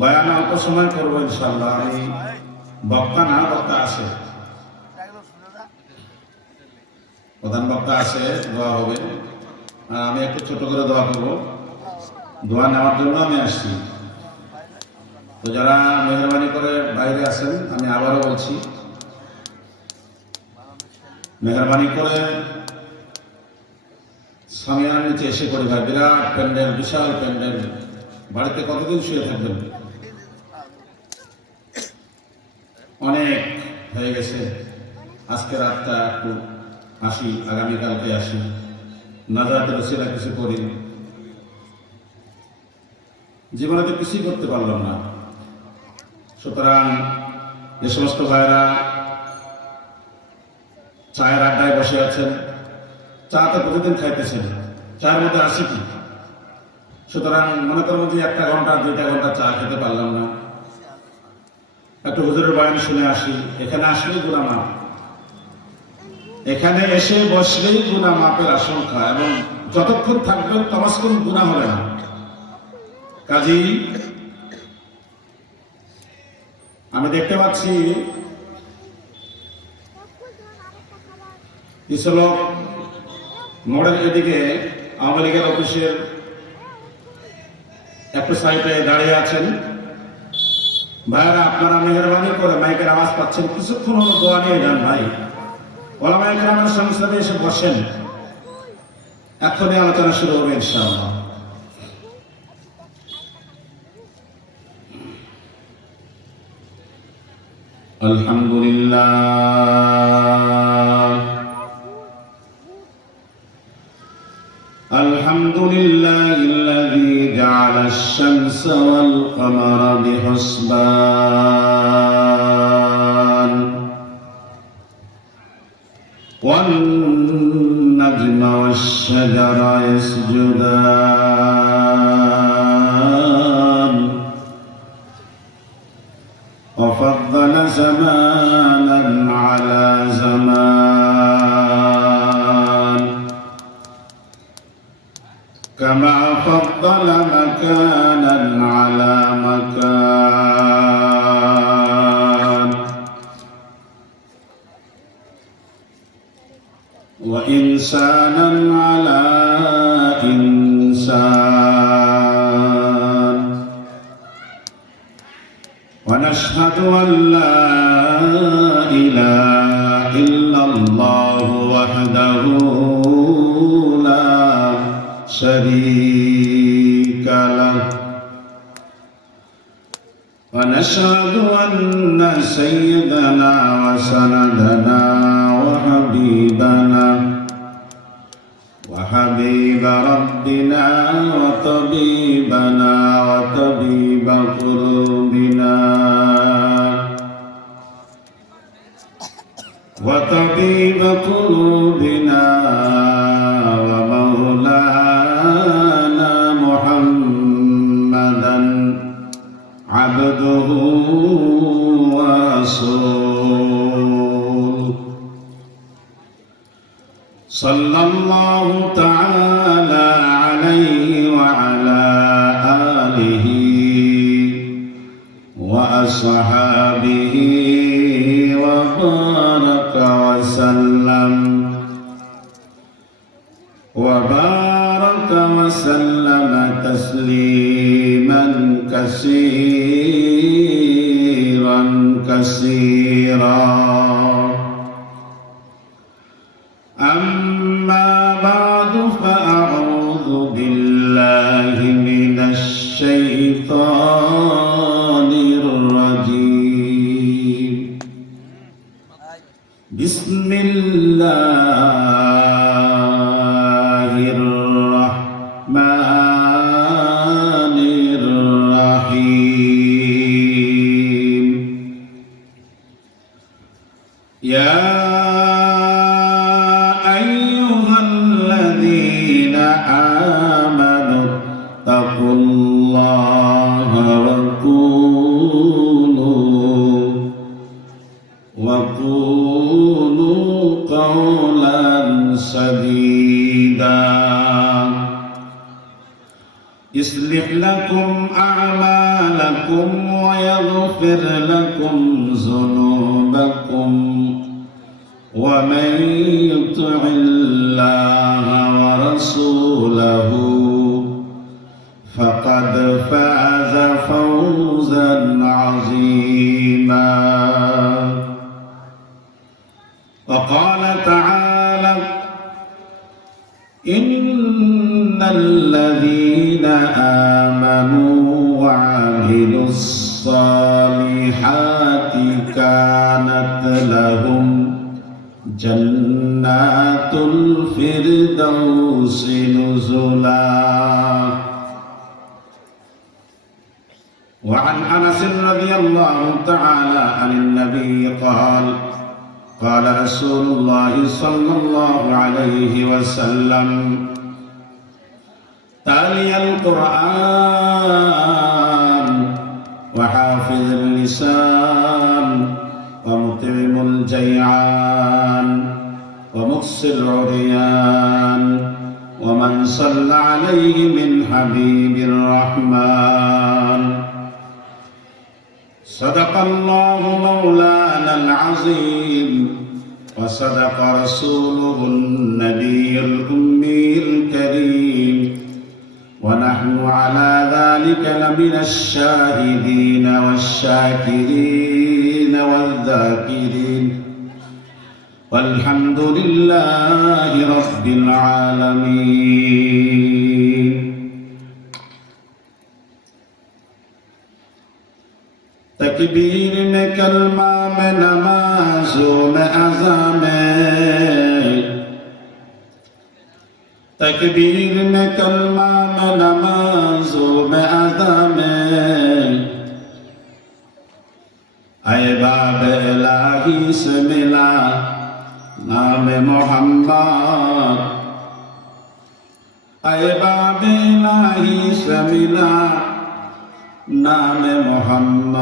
বয়ান অল্প সময় করবো ইনশাআল্লাহ। আমি বক্তা না, বক্তা আছে, প্রধান বক্তা আছে, দোয়া হবে। আর আমি একটু ছোট করে দোয়া করবো। দোয়া নেওয়ার জন্য আমি আসছি। তো যারা মেহরবানি করে বাইরে আছেন, আমি আবারও বলছি, মেহরবানি করে সামিয়ানার নিচে এসে পড়ি ভাই। বিরাট প্যান্ডেল, বিশাল প্যান্ডেল, বাড়িতে কতদিন শুয়ে থাকবেন? অনেক হয়ে গেছে। আজকে রাতটা একটু আসি, আগামীকালকে আসি, নাজাতের ওসিলা কিছু করি। জীবনে তো কিছুই করতে পারলাম না। সুতরাং যে সমস্ত ভাইরা চায়ের আড্ডায় বসে আছেন, চা তো প্রতিদিন খাইতেছেন, চায়ের মধ্যে আসি কি? সুতরাং মনে করবো যে 1 ঘন্টা 2 ঘন্টা চা খেতে পারলাম না, একটু হুজুরের বয়ান শুনে আসি। এখানে আসলেই গুনাহ মাপ, এখানে এসে বসলেই গুনাহ মাপের আশঙ্কা, এবং যতক্ষণ থাকবেন ততক্ষণ গুনাহ হবে না। কাজেই আমি দেখতে পাচ্ছি কিছু লোক মোড়ের এদিকে আওয়ামী লীগের অফিসের একটু সাইডে দাঁড়িয়ে আছেন। ভাইরা, আপনারা মেহরবানি করে মাইকের আওয়াজ পাচ্ছেন, কিছুক্ষণ হলো দোয়া নিয়ে যান ভাই। ওলামায়ে কেরামের সংসদে এসে বসেন, এখনই আলোচনা শুরু হবে ইনশাআল্লাহ। আলহামদুলিল্লাহ, আলহামদুলিল্লাহিল্লাযী জা'আলা আশ-শামসা ওয়াল কামারা বিহুসবান ওয়ান নাজমা ওয়াশ-শাজারা ইয়াসজুদান ওয়া ফাদ্দালা জামানান আলা জামান كما فضل مكانا على مكان وإنسانا على إنسان ونشهد أن لا إله إلا الله وحده شريك له ونشهد أن سيدنا وسندنا وحبيب ربنا وطبيبنا وطبيب قلوبنا عبده ورسوله صلى الله تعالى عليه وعلى آله وأصحابه وبارك وسلم تسليما كثيرا أما بعد فأعوذ بالله من الشيطان الرجيم بسم الله الرحمن الرحيم يا أيها الذين آمنوا اتقوا الله وقولوا قولا سديدا يصلح لكم أعمالكم ويغفر لكم ذنوبكم ومن يطع الله ورسوله فقد فاز فوزا عظيما. وقال تعالى إن الذين آمنوا وعملوا الصالحات كانت لهم جنات الفردوس نزلا. وعن أنس رضي الله تعالى عن النبي قال قال رسول الله صلى الله عليه وسلم تالي القرآن وحافظ اللسان ومطعم الجيعان ومقصي العريان ومن صلى عليه من حبيب الرحمن. صدق الله مولانا العظيم وصدق رسوله النبي الأمي الكريم ونحن على ذلك لمن الشاهدين والشاكرين والذاكرين والحمد لله رب العالمين. تکبیر میں کلمہ میں نمازوں میں اذان میں، تکبیر میں کلمہ میں نمازوں میں اذان میں، اے باب الہی سے ملا نام محمد، اے باب الہی سے ملا नाम मोहम्मद।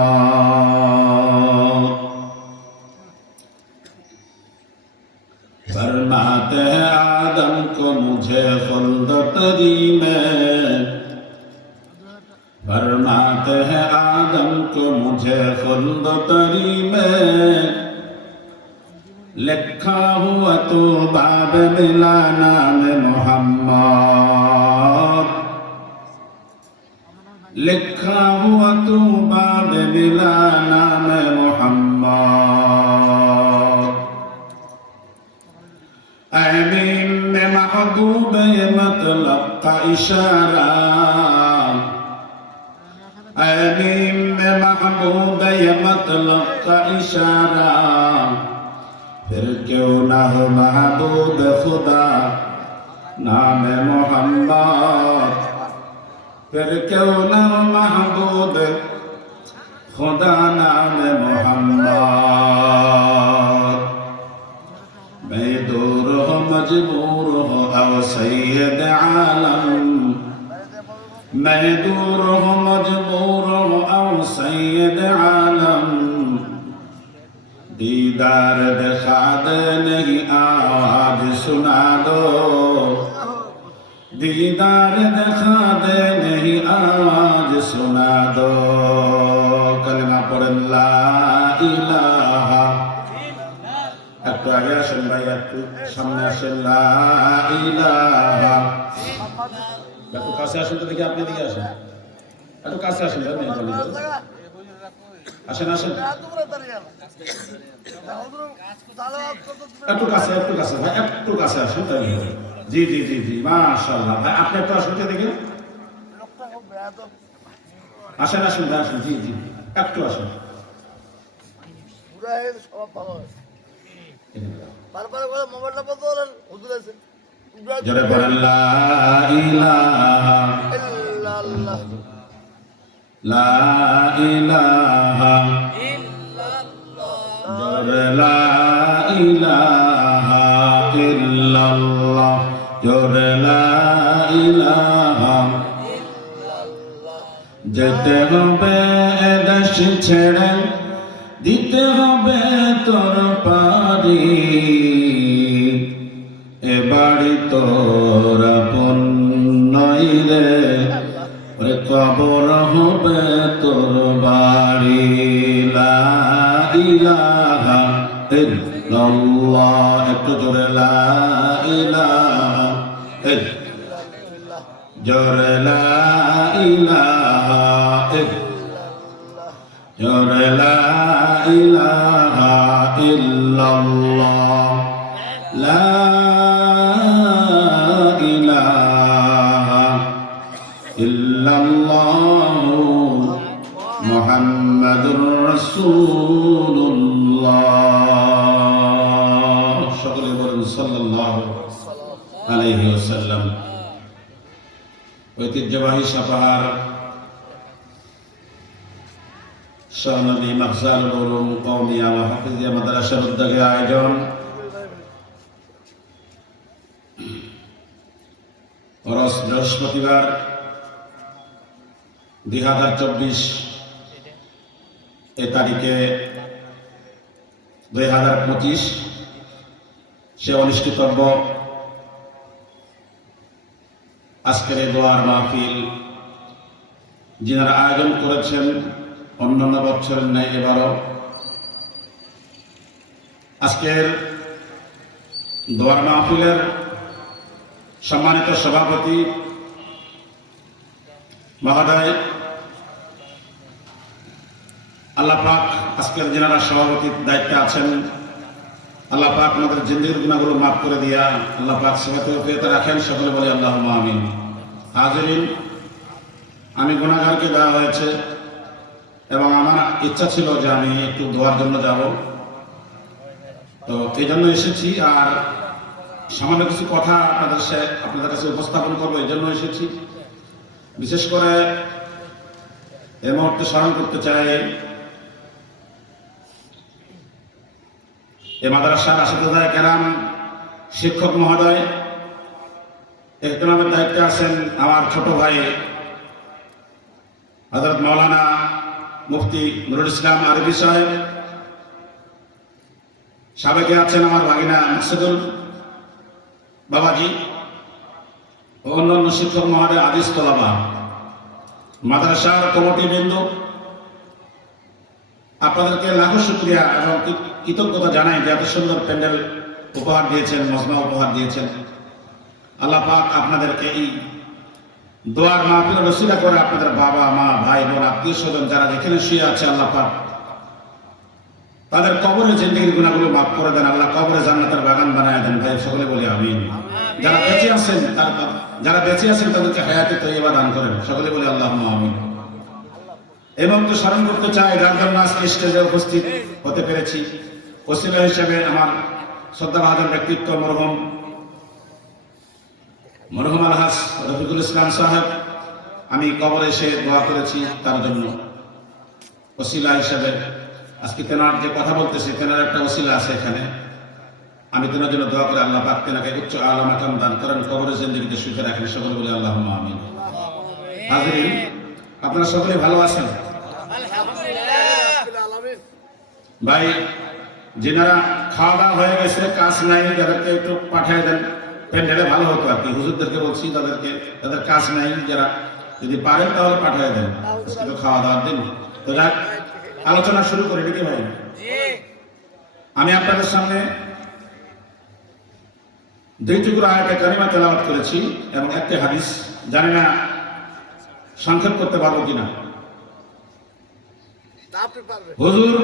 फरमाते हैं आदम को मुझे खुल्द तरी में, फरमाते हैं आदम को मुझे खुल्द तरी में, लिखा हुआ तो बाब मिला नाम मोहम्मद, लिखा हुआ तू बाब मिला नाम मोहम्मद। आमीन में महबूब मतलब का इशारा, आमीन में महबूब मतलब का इशारा, फिर क्यों ना हो महबूब खुदा नाम मोहम्मद, फिर क्यों ना महबूब खुदा नाम मोहम्मद। मैं दूर हो मजबूर हो औ सैयद आलम, मैं दूर हो मजबूर हो औ सैयद आलम, दीदार दिखा दे नहीं आवाज सुना दो, दीदार दिखा दे नहीं आवाज सुना दो। कलमा पढ़ ला इलाहा, একটু আগে আসেন ভাই, একটু সামনে আসেন। লা ইলাহা, একটু কাছে আসেন তো দেখি, আপনি দিকে আসেন, একটু কাছে আসেন ভাই, মেহরবানি করে আসেন আসেন, একটু কাছে ভাই, একটু কাছে আসেন তাই। জি জি জি জি, মাশাআল্লাহ ভাই, আপনি একটু আসুন দেখি, আসেন আসেন ভাই, আসেন। জি জি, একটু আসেন। জোরে বলেন লা ইলাহা ইল্লাল্লাহ, লা ইলাহা ইল্লাল্লাহ, জোরে লা ইলাহা ইল্লাল্লাহ, জোরে লা ইলাহা ইল্লাল্লাহ। যেতে হবে এদেশ ছেড়ে, দিতে হবে তোর পারি, এ বাড়ি তোর আপন নয় রে, কবর হবে তোর বাড়ি লা ইলাহা ইল্লাল্লাহ একটু জোরে লা ইলাহা জোরে লা ইলাহা জোরে লা ইলাহা ইল্লাল্লাহ লা ইলাহা ইল্লাল্লাহু মুহাম্মাদুর রাসূলুল্লাহ সকলে বলুন সাল্লাল্লাহু আলাইহি ওয়াসাল্লাম। ঐতিহ্যবাহী সাপাহার শাহনবী মাখজারুল উলুম কওমিয়া ওয়া হাফিজিয়া মাদ্রাসার উদ্যোগে আয়োজন বৃহস্পতিবার 2024 তারিখে 2025 সে অনুষ্ঠিতব্য আজকের এই দোয়ার মাহফিল যিনারা আয়োজন করেছেন অন্যান্য বছরের ন্যায় এবারও আজকের দোয়ার মাহফিলের সম্মানিত সভাপতি মহোদয়, আল্লাহ পাক আজকের যিনারা সভাপতির দায়িত্বে আছেন, আল্লাহ পাক আমাদের জিন্দেগির গুনাহগুলো মাফ করে দিয়া আল্লাহ পাক সেবাতে রাখেন, সকলে বলি আল্লাহুম্মা আমিন। হাজিরিন, আমি গুনাহগারকে দেওয়া হয়েছে এবং আমার ইচ্ছা ছিল যে আমি একটু দোয়ার জন্য যাব, তো এই জন্য এসেছি। আর সামান্য কিছু কথা আপনাদের কাছে উপস্থাপন করবো, এই জন্য এসেছি। বিশেষ করে এই মুহূর্তে স্মরণ করতে চাই এ মাদ্রাসার আশিদায় কেরাম শিক্ষক মহোদয়, ইহতিমামের দায়িত্বে আছেন আমার ছোট ভাই হযরত মাওলানা মুফতি নুরুল ইসলাম আরবি সাহেব, সাবেকে আছেন আমার ভাগিনা মাকসুদুল বাবাজি ও অন্যান্য শিক্ষক মহোদয়, আদিস তোলাবা, মাদ্রাসার কমিটিবৃন্দ, আপনাদেরকে লাখো শুকরিয়া এবং কৃতজ্ঞতা জানাই যে এত সুন্দর প্যান্ডেল উপহার দিয়েছেন, মজমা উপহার দিয়েছেন। আল্লাহ পাক আপনাদেরকে এই দোয়ার মাহফিলের ওসিলা করে আপনাদের বাবা মা ভাই বোন আত্মীয় স্বজন যারা যেখানে শুয়ে আছে, আল্লাহ পাক তাদের কবরের জিন্দেগির গুনাহগুলো মাফ করে দেন, আল্লাহ কবরে জান্নাতের বাগান বানায় দেন। ভাই সকলে বলি আমিন। যারা বেঁচে আছেন তাদেরকে হায়াতে তৈয়বা দান করেন, সকলে বলি আল্লাহুম্মা আমিন। এবং তো স্মরণ করতে চাই যার জন্য আজকে স্টেজে উপস্থিত হতে পেরেছি, ওসিলা হিসেবে আমার শ্রদ্ধাভাজন ব্যক্তিত্ব মরহুম আলহাজ রফিকুল ইসলাম সাহেব, আমি কবরে এসে দোয়া করেছি তার জন্য। ওসিলা হিসেবে আজকে তেনার যে কথা বলতেছি, তেনার একটা ওসিলা আছে এখানে, আমি তেনার জন্য দোয়া করে আল্লাহ পাক তেনাকে উচ্চ আলা মাকাম দান করেন, কবরের জিন্দেগিতে সুখে রাখেন, সকলে বলি আল্লাহুম্মা আমিন। হাজিরিন, আপনারা সকলে ভালো আছেন? ভাই, যিনারা খাওয়া দাওয়া হয়ে গেছে, কাজ নাই, যাদেরকে একটু পাঠিয়ে দেন, প্যান্ডেলে ভালো হতো আর কি। হুজুরদেরকে বলছি তাদের কাজ নাই, যারা যদি পারেন তাহলে পাঠিয়ে দেন, আজকে খাওয়া দাওয়ার দিন। তো যাক, আলোচনা শুরু করি নাকি ভাই? আমি আপনাদের সামনে 2 টুকরো আয়াতে কারিমা তেলাওয়াত করেছি এবং একটি হাদিস, জানি না সংক্ষেপ করতে পারবো কিনা। হুজুর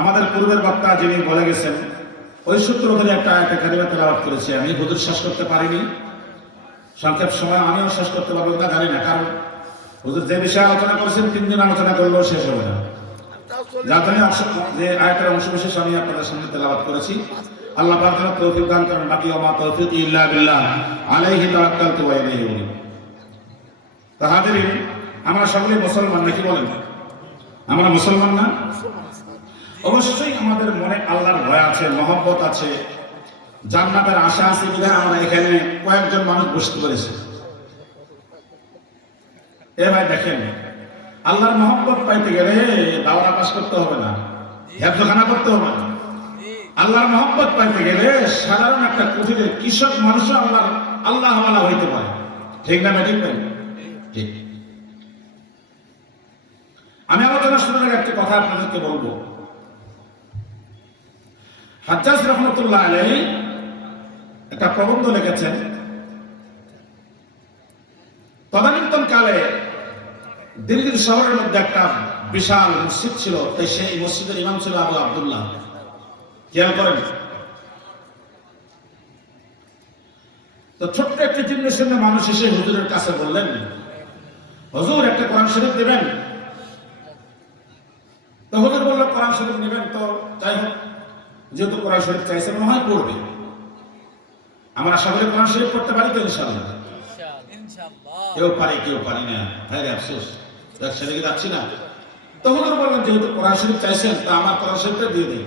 আমাদের পূর্বের বক্তা যিনি বলে গেছেন, ওই সূত্র ধরে একটা আয়াতে কারিমা তেলাওয়াত করেছি। আমি হুজুর শেষ করতে পারিনি, সংক্ষেপ সময় আমিও শেষ করতে পারবো না জানি না, কারণ হুজুর যে বিষয়ে আলোচনা করেছেন 3 দিন আলোচনা করলেও শেষ হবে না। যার জন্য যে আয়াতের অংশ বিশেষ আমি আপনাদের সামনে তেলাওয়াত করেছি। আল্লাহ পাক যেন তৌফিক দান করেন। বাকি ওয়া মা তাওফীকি ইল্লা বিল্লাহ, আলাইহি তাওয়াক্কালতু ওয়া ইলাইহি উনীব। তো হাজিরিন, আমরা সকলেই মুসলমান নাকি বলেন? আমরা মুসলমান না? অবশ্যই আমাদের মনে আল্লাহর ভয় আছে, মহব্বত আছে, জান্নাতের আশা আছে কিনা আমরা এখানে কয়েকজন মানুষ বুঝতে পেরেছি। এ ভাই দেখেন, আল্লাহর মহব্বত পাইতে গেলে দাওরা পাস করতে হবে না, হেফজখানা করতে হবে না। আল্লাহর মহব্বত পাইতে গেলে সাধারণ একটা কুটিরের কৃষক মানুষও আল্লাহওয়ালা হইতে পারে, ঠিক না? ঠিক ভাই, ঠিক। কথা আপনাদেরকে বলবো। হাজ্জাজ রহমতুল্লাহ আলাইহি একটা প্রবন্ধ লিখেছেন। তদানীন্তন কালে দিল্লির শহরের মধ্যে একটা বিশাল মসজিদ ছিল, তাই সেই মসজিদের ইমাম ছিল আবু আব্দুল্লাহ। খেয়াল করেন তো, ছোট্ট একটি জিনিস শুনে মানুষ এসে হুজুরের কাছে বললেন, হুজুর একটা কোরআন শরীফ দেবেন? তো হুজুর বলল কোরআন শরীফ নেবেন তো যাই হোক, যেহেতু কোরআন শরীফ চাইছে মনে হয় পড়বে, আমরা আশা করি কোরআন শরীফ পড়তে পারি তো ইনশাআল্লাহ। কেউ পারে কেউ পারি না, ভাই আফসোস সেদিকে যাচ্ছি না। তো হুজুর বললেন যেহেতু কোরআন শরীফ চাইছেন তা আমার কোরআন শরীফটা দিয়ে দিই।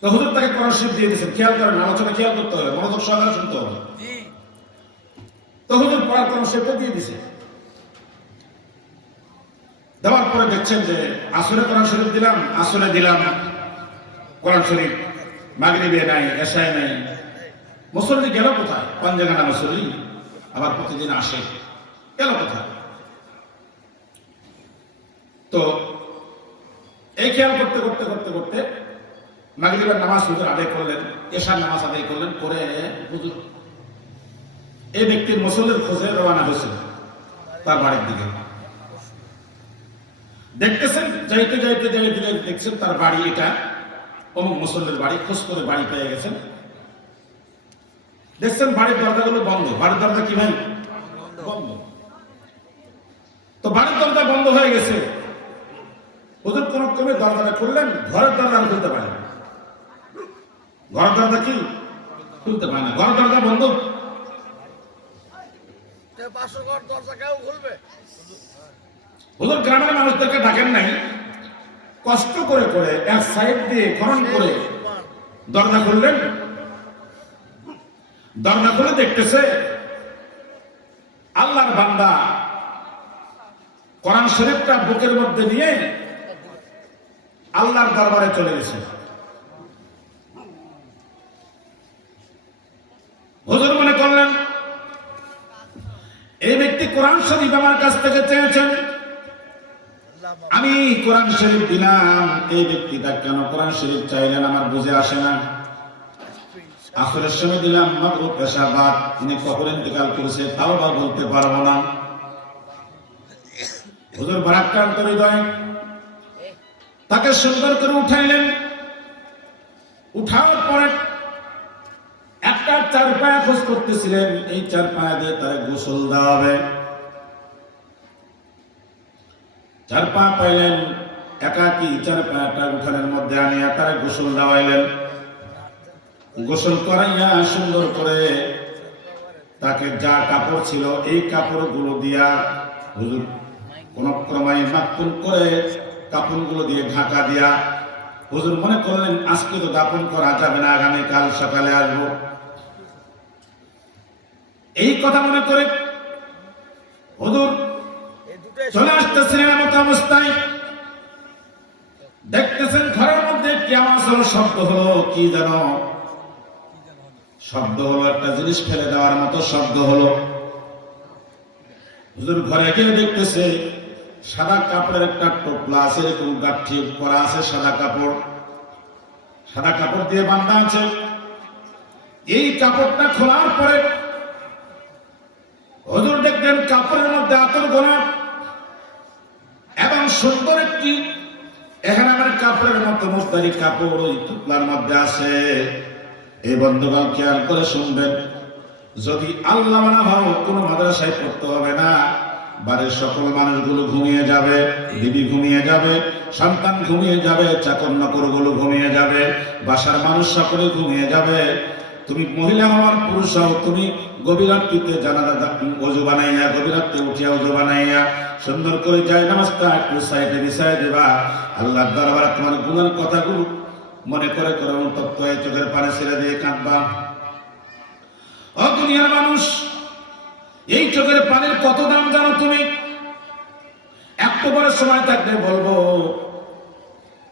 তো হুজুর তাকে কোরআন শরীফ দিয়ে দিয়েছেন। খেয়াল করেন, আলোচনা খেয়াল করতে হবে, মনোযোগ সহকারে শুনতে হবে। তো হুজুর পড়ার কোরআন শরীফটা দিয়ে দিয়েছে। দেওয়ার পরে দেখছেন যে আসরে কোরআন শরীফ দিলাম, আসরে দিলাম কোরআন শরীফ, মাগরিবে নাই, এশায় নাই। মুসল্লি গেল কোথায়? পাঞ্জাগানা মুসল্লি আবার প্রতিদিন আসে, গেল কোথায়? তো এই খেয়াল করতে করতে করতে করতে মাগরিবের নামাজ হুজুর আদায় করলেন, এশার নামাজ আদায় করলেন, করে হুজুর এই ব্যক্তির মুসল্লির খোঁজে রওনা হয়েছিল তার বাড়ির দিকে। দেখতেছেন যাইতে যাইতে যাইতে যাইতে দেখছেন তার বাড়ি এটা অমুক মুসল্লির বাড়ি। খোঁজ করে বাড়ি পেয়ে গেছেন। দেখছেন বাড়ির দরজাগুলো বন্ধ। বাড়ির দরজা কি ভাই? বন্ধ। তো বাড়ির দরজা বন্ধ হয়ে গেছে। হুজুর কোন ক্রমে দরজাটা খুললেন, ঘরের দরজা খুলতে পারে না। ঘরের দরজা কি খুলতে পারে না, ঘরের দরজা বন্ধ। হুজুর গ্রামের মানুষদেরকে ডাকেন নাই, কষ্ট করে করে এক সাইড দিয়ে খনন করে দরজা খুললেন। দরজা খুলে দেখতেছে আল্লাহর বান্দা কোরআন শরীফটা বুকের মধ্যে নিয়ে আল্লাহর দরবারে চলে গেছে। হুজুর মনে করলেন এই ব্যক্তি কোরআন শরীফ আমার কাছ থেকে চেয়েছেন, আমি কোরআন শরীফ দিলাম, এই ব্যক্তিটা কেন কোরআন শরীফ চাইলেন আমার বুঝে আসে না। আসরের সময় দিলাম, মাগরিব এশা বাদ, তিনি কখন ইন্তেকাল করেছে তাও বা বলতে পারবো না। হুজুর ভারাক্রান্ত হৃদয় তাকে সুন্দর করে উঠাইলেন। উঠার পরে একটা চার পায়া খোঁজ করতেছিলেন, এই চার পায়া দিয়ে তার গোসল দেওয়া হবে। চার পা পাইলেন, একাকি চার পায়াটা উঠানের মধ্যে আনিয়া তার গোসল দেওয়াইলেন। গোসল করাইয়া সুন্দর করে তাকে যা কাপড় ছিল এই কাপড়গুলো দিয়া হুজুর কোন ক্রমায় মাকতুন করে কাপড়গুলো দিয়ে ঢাকা দিয়া হুজুর মনে করলেন আজকে তো দাফন করা যাবে না, আগামীকাল সকালে আসবো। এই কথা মনে করে হুজুর চলে আসতেছিলেন এমত অবস্থায় দেখতেছেন ঘরের মধ্যে কি আওয়াজ হলো, শব্দ হলো, কি যেন শব্দ হলো, একটা জিনিস ফেলে দেওয়ার মতো শব্দ হলো। হুজুর ঘরে গিয়ে দেখতেছে সাদা কাপড়ের একটা টোপলা আছে, এরকম গাঁঠি করা আছে, সাদা কাপড় দিয়ে বাঁধা আছে। এই কাপড়টা খোলার পরে হুজুর দেখলেন কাপড়ের মধ্যে আতর গোলাপ এবং সুন্দর একটি এহরামের কাপড়ের মতো মুস্তারি কাপড় ওই টুকলার মধ্যে আছে। এই বন্ধুগণ খেয়াল করে শুনবেন, যদি আল্লাহ মানা হও কোনো মাদ্রাসায় পড়তে হবে না, বাড়ির সকল মানুষগুলো ঘুমিয়ে যাবে, বিবি ঘুমিয়ে যাবে, সন্তান ঘুমিয়ে যাবে, চাকর নকরগুলো ঘুমিয়ে যাবে, বাসার মানুষ সকলে ঘুমিয়ে যাবে। তুমি মহিলা হওয়ার পুরুষ হও, তুমি গভীর রাত্রিতে জানাজা ওযু বানাইয়া, গভীর রাত্রে উঠিয়া ওযু বানাইয়া সুন্দর করে যায় নামাজটা একটু সাইডে বিছায় দেবা। আল্লাহর দরবারে তোমার গুনার কথাগুলো মনে করে করে তত্ত্ব চোখের পানি ছেড়ে দিয়ে কাঁদবা। ও দুনিয়ার মানুষ, এই চোখের পানির কত দাম জানো তুমি? একটু বড় সময় থাকলে বলবো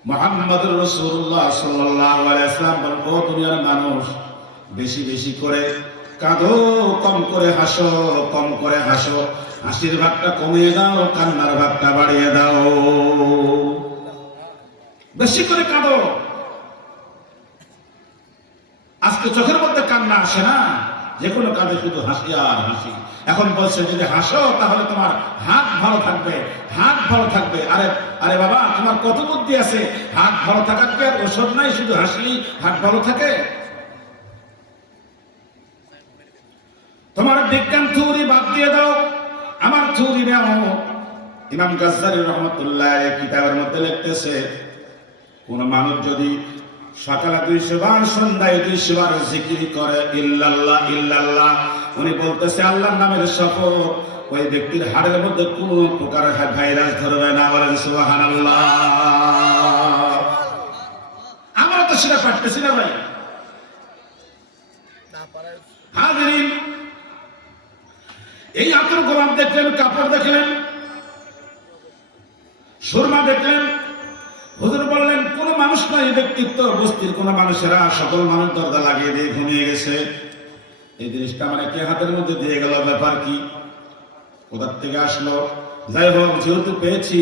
মুহাম্মদুর রাসূলুল্লাহ সাল্লাল্লাহু আলাইহি ওয়াসাল্লাম বলবো দুনিয়ার মানুষ বেশি বেশি করে কাঁদো, কম করে হাসো, কম করে হাসো, হাসির ভাগটা কমিয়ে দাও, কান্নার ভাগটা বাড়িয়ে দাও। বেশি করে কাঁদো। আজকে চোখের মধ্যে কান্না আসে না, যে কোনো কাজে শুধু হাসি আর হাসি। এখন বলছে যদি হাসো তাহলে তোমার হাত ভালো থাকবে, হাত ভালো থাকবে। আরে আরে বাবা, তোমার কত বুদ্ধি আছে, হাত ভালো থাকার কি আর ওষুধ নাই? শুধু হাসলেই হাত ভালো থাকে? তোমার বিজ্ঞান থিওরি বাদ দিয়ে দাও, আমার থিওরি নাও। ইমাম গাজ্জালী রহমাতুল্লাহ কিতাবের মধ্যে লিখতেছে, কোন মানুষ যদি সকালে 200 বার, সন্ধ্যায় 200 বার জিকির করে ইল্লাল্লাহ ইল্লাল্লাহ, উনি বলতেছে আল্লাহর নামের শপথ, ওই ব্যক্তির হাড়ের মধ্যে কোন প্রকার ভাইরাস ধরবে না। বলেন সুবহানাল্লাহ। আমরা তো সেটা পারতেছি না ভাই। হাজিরিন, এই আতর গোলাপ দেখলেন, কাপড় দেখলেন, সুরমা দেখলেন, হুজুর বললেন কোন মানুষ নয়, ব্যক্তিত্ব বস্তির কোন মানুষেরা সকল মানুষ দরজা লাগিয়ে দিয়ে ঘুমিয়ে গেছে। এই জিনিসটা মানে কে হাতের মধ্যে দিয়ে গেল, ব্যাপার কি, কোথার থেকে আসলো? যাই হোক, যেহেতু পেয়েছি,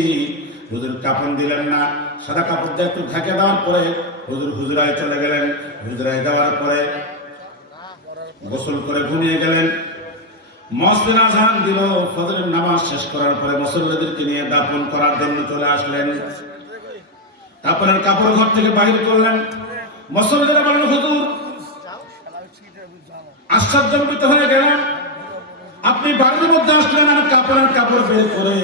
হুজুর কাপড় দিলেন না, সাদা কাপড় দিয়ে একটু ঢেকে দেওয়ার পরে হুজুর হুজরায় চলে গেলেন। হুজরায় যাওয়ার পরে গোসল করে ঘুমিয়ে গেলেন। মসজিদে আযান দিল, ফজরের নামাজ শেষ করার পরে মুসল্লিদেরকে নিয়ে দাফন করার জন্য চলে আসলেন। কাপড়ের কাপড় ঘর থেকে বাহির করলেন। মুসল্লিরা বললেন হুজুর, আশ্চর্যজনিত হয়ে গেলেন, আপনি বাড়ির মধ্যে আসলেন আর কাপড়ের কাপড় বের করে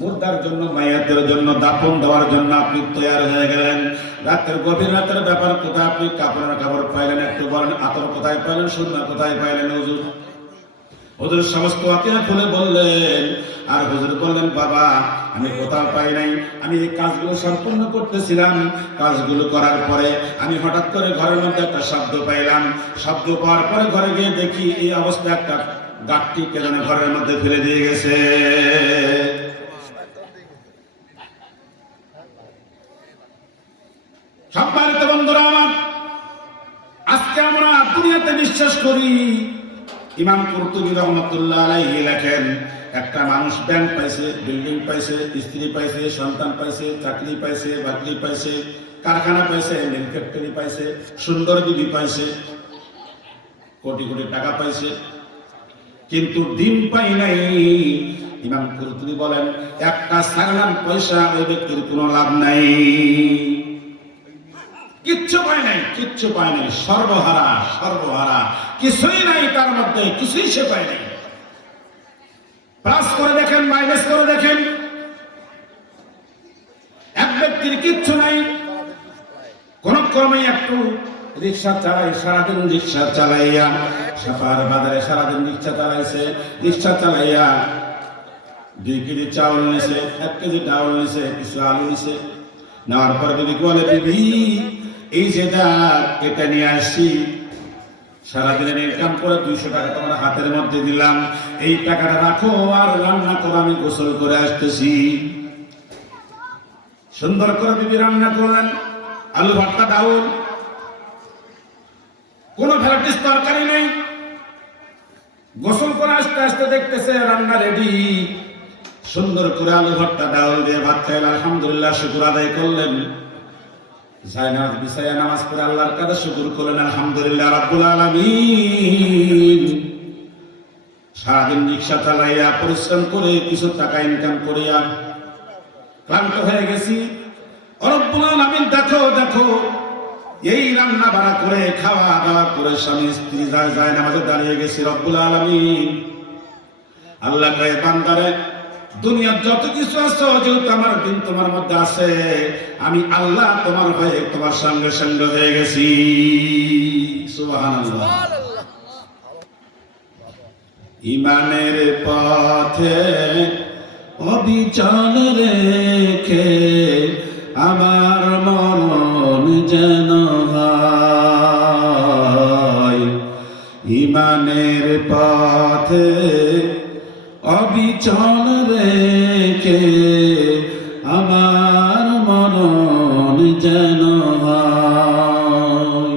মুর্দার জন্য, মাইয়াতের জন্য, দাফন দেওয়ার জন্য আপনি তৈরি হয়ে গেলেন। রাতের গভীর রাতের ব্যাপার, কোথায় আপনি কাপড়ের কাপড় পাইলেন? একটু বলেন, আতর কোথায় পাইলেন, সুরমা কোথায় পাইলেন? হুজুর হুজুর সমস্ত ওয়াকিয়া খুলে বললেন। আর হুজুর বললেন, বাবা আমি কোথাও পাই নাই, আমি এই কাজগুলো সম্পূর্ণ করতেছিলাম। কাজগুলো করার পরে আমি হঠাৎ করে ঘরের মধ্যে একটা শব্দ পাইলাম। শব্দ পাওয়ার পরে ঘরে গিয়ে দেখি এই অবস্থা, একটা গাঠটি কে যেন ঘরের মধ্যে ফেলে দিয়ে গেছে। সম্মানিত বন্ধুরা আমার, আজকে আমরা দুনিয়াতে বিশ্বাস করি, ইমাম কুরতুবী রাহমাতুল্লাহ আলাইহি লেখেন, একটা মানুষ ব্যাংক পাইছে, বিল্ডিং পাইছে, স্ত্রী পাইছে, সন্তান পাইছে, চাকরি পাইছে, বাকরি পাইছে, কারখানা পাইছে, মিল ফ্যাক্টরি পাইছে, সুন্দর বিবি পাইছে, কোটি কোটি টাকা পাইছে, কিন্তু দিন পাই নাই। ইমাম কুরতুবী বলেন, একটা সাগলাম পয়সা ওই ব্যক্তির কোনো লাভ নাই, কিচ্ছু পায় নাই, কিচ্ছু পায় নাই, সর্বহারা, সর্বহারা, কিছুই নাই তার মধ্যে, কিছুই সে পায় নাই। প্লাস করে দেখেন, মাইনাস করে দেখেন, এক ব্যক্তির কিচ্ছু নাই, কোন ক্রমে একটু রিক্সা চালাই, সারাদিন রিক্সা চালাইয়া, সাপার বাজারে সারাদিন রিক্সা চালাইছে, রিক্সা চালাইয়া 2 কেজি চাউল নিছে, 1 কেজি ডাউল নিছে, কিছু আলু নিছে। নেওয়ার পরে যদি বলে, বিবি এই যে এটা নিয়ে আসছি, সারাদিনের ইনকাম করে 200 টাকা তোমার হাতের মধ্যে দিলাম, এই টাকাটা রাখো আর রান্না করো, আমি গোসল করে আসতেছি। সুন্দর করে বিবি রান্না করলেন, আলু ভর্তা, ডাউল, কোনো ভ্যারাইটিস তরকারি নেই। গোসল করে আসতে আসতে দেখতেছে রান্না রেডি। সুন্দর করে আলু ভর্তা, ডাউল দিয়ে ভাত খাইলেন, আলহামদুলিল্লাহ শুকর আদায় করলেন। জায়নামাজ বিছাইয়া নামাজ পড়ে আল্লাহর কাছে শুকর করলেন, আলহামদুলিল্লাহ রাব্বুল আলামিন। সারাদিন রিক্সা চালাইয়া পরিশ্রম করে কিছু টাকা ইনকাম করিয়া ক্লান্ত হয়ে গেছি। রব্বুল আলামিন দেখো দেখো, এই রান্না বাড়া করে খাওয়া দাওয়া করে স্বামী স্ত্রী জায়নামাজে দাঁড়িয়ে গেছি। রব্বুল আলামিন আল্লাহ কয়, বান্দারে দুনিয়ার যত কিছু আছে, যেহেতু আমার দিন তোমার মধ্যে আছে, আমি আল্লাহ তোমার হয়ে তোমার সঙ্গে সঙ্গে হয়ে গেছি। সুবহানাল্লাহ। ইমানের পথে অবিচল রেখে আমার মরণ যেন হয়, ইমানের পথে অবিচল রেখে আমার মরণ যেন হয়।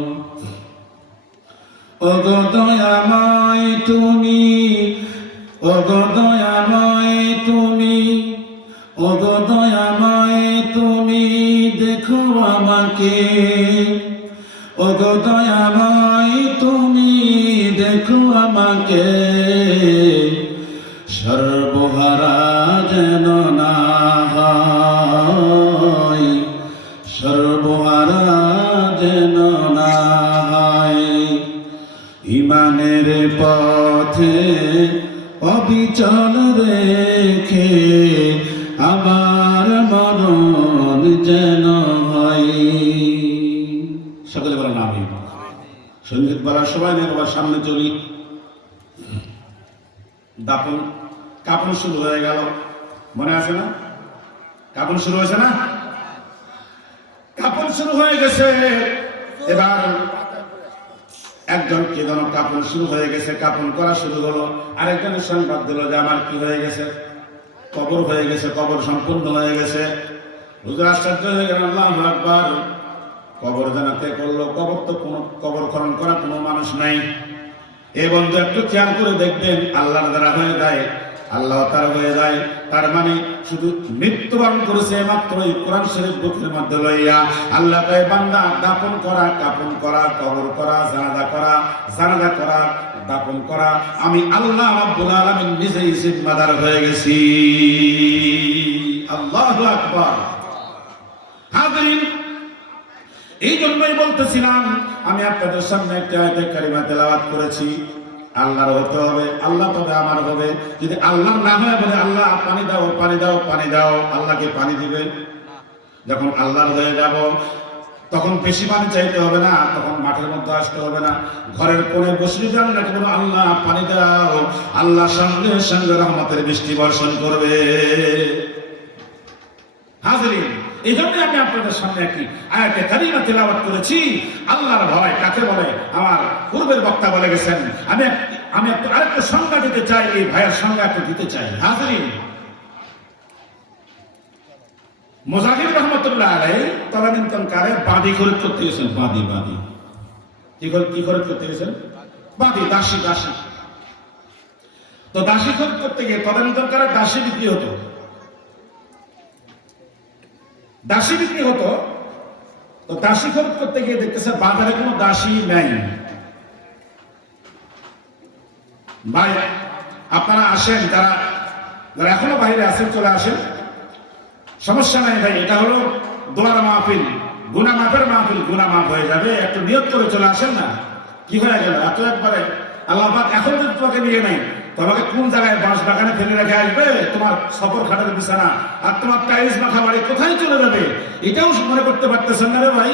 ওগো দয়াময় ওগো দয়াময় তুমি, ওগো দয়াময় তুমি দেখো আমাকে, ওগো দয়াময় তুমি দেখো আমাকে, সর্বহারা যেন না হয়, সর্বহারা যেন না হয়। ইমানের পথে অবিচল রেখে আমার মরণ যেন হয়। সকলে বলেন আমিন। সঙ্গীত বলার সময় নেই, আবার সামনে চলি। দাপন কাপন শুরু হয়ে গেল, মনে আছে না? কাপন শুরু হয়েছে না? কাপন শুরু হয়ে গেছে। এবার একজন কে যেন কাপন শুরু হয়ে গেছে, কাপন করা শুরু হলো। আরেকজনের সংবাদ দিল যে আমার কি হয়ে গেছে, কবর হয়ে গেছে, কবর সম্পূর্ণ হয়ে গেছে। হুজুর আশ্চর্য হয়ে গেল, আল্লাহু আকবার। কবর জানাতে করলো, কবর তো কোনো কবর খনন করা কোনো মানুষ নাই। এই বন্ধু একটু খেয়াল করে দেখবেন, আল্লাহর দ্বারা হয়ে যায়, আল্লাহ তার হয়ে যায়। তার মানে শুধু মৃত্যুবরণ করেছে মাত্র এই কোরআন শরীফ বুকের মধ্যে লইয়া। আল্লাহ কয় বান্দা দাপন করা, কাপন করা, কবর করা, জানাজা করা, দাপন করা আমি আল্লাহ রাব্বুল আলামিন নিজেই জিম্মাদার হয়ে গেছি। আল্লাহু আকবার। হাজিরিন, এই জন্যই বলতেছিলাম, আমি আপনাদের সামনে একটা আয়াতে কারিমা তেলাওয়াত করেছি। আল্লাহর হতে হবে, আল্লাহ তবে আমার হবে। যদি আল্লাহ না হয় বলে আল্লাহ পানি দাও, পানি দাও, পানি দাও, আল্লাহকে পানি দিবে? যখন আল্লাহর হয়ে যাব তখন বেশি পানি চাইতে হবে না, তখন মাঠের মধ্যে আসতে হবে না, ঘরের কোণে বসে যান না কেন, আল্লাহ পানি দাও, আল্লাহ সঙ্গে সঙ্গে রহমতের বৃষ্টি বর্ষণ করবে। হাজিরিন, এই জন্য আমি আপনাদের সামনে একটি আয়াতে কারিমা তেলাওয়াত করেছি। আল্লাহর ভয় কাকে বলে আমার পূর্বের বক্তা বলে গেছেন। আমি একটু আরেকটা সংজ্ঞা দিতে চাই, এই ভয়ের সংজ্ঞা একটু দিতে চাই। হাজিরিন, মুজাহিদ রহমতুল্লাহ আলাইহি তদানীন্তনকালে বাদী খরিদ করতে গেছেন। বাদী কি খরিদ করতে গেছেন? বাদী, দাসী। তো দাসী খরিদ করতে গিয়ে তদানীন্তনকালে দাসী বিক্রি হতো। তো দাসী খরিদ করতে গিয়ে দেখতেছে বাজারে কোনো দাসী নাই। ভাই আপনারা আসেন, যারা এখনো বাইরে আছেন চলে আসেন, সমস্যা নাই ভাই। এটা হলো দোয়ার মাহফিল, গুনাহ মাফের মাহফিল, গুনাহ মাফ হয়ে যাবে। একটু নিয়ত করে চলে আসেন না। কি হয়ে গেল এত একবারে? আল্লাহ পাক এখন যদি তোমাকে নিয়ে নেই, তোমাকে কোন জায়গায় বাঁশ বাগানে ফেলে রেখে আসবে? তোমার সফর খাটের বিছানা আর তোমার টাইলস মাখা বাড়ি কোথায় চলে যাবে? এটাও মনে করতে পারতেছেন না রে ভাই?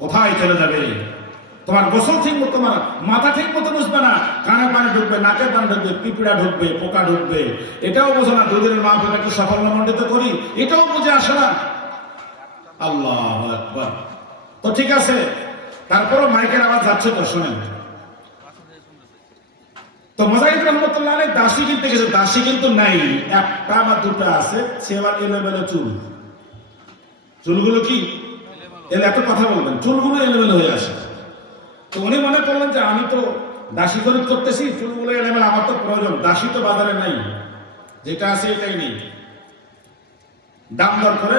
কোথায় চলে যাবে? তোমার গোসল ঠিক মতো, তোমার মাথা ঠিক মতো বুঝবে না, কানে পানি ঢুকবে, নাকে পানি ঢুকবে, পিঁপড়া ঢুকবে, পোকা ঢুকবে। এটাও বোঝো না। দুদিনের মাহফিল একটু সাফল্যমণ্ডিত করি, এটাও বুঝে আসে না। আল্লাহু আকবার। তো ঠিক আছে, তারপরও মাইকের আওয়াজ যাচ্ছে তো, শোনেন। তো মুজাহিদ রহমতুল্লাহ আলাইহি দাসী কিনতে গেছে, দাসী কিন্তু নাই, একটা বা দুটো আছে। সে আবার এলোমেলো চুলগুলো কি এত কথা বলবেন, চুলগুলো এলোমেলো হয়ে আসে। তো উনি মনে করলেন যে আমি তো দাসী খরিদ করতেছি, চুলগুলো এলোমেলো, আমার তো প্রয়োজন। দাসী তো বাজারে নাই, যেটা আছে এটাই নেই। দাম দর করে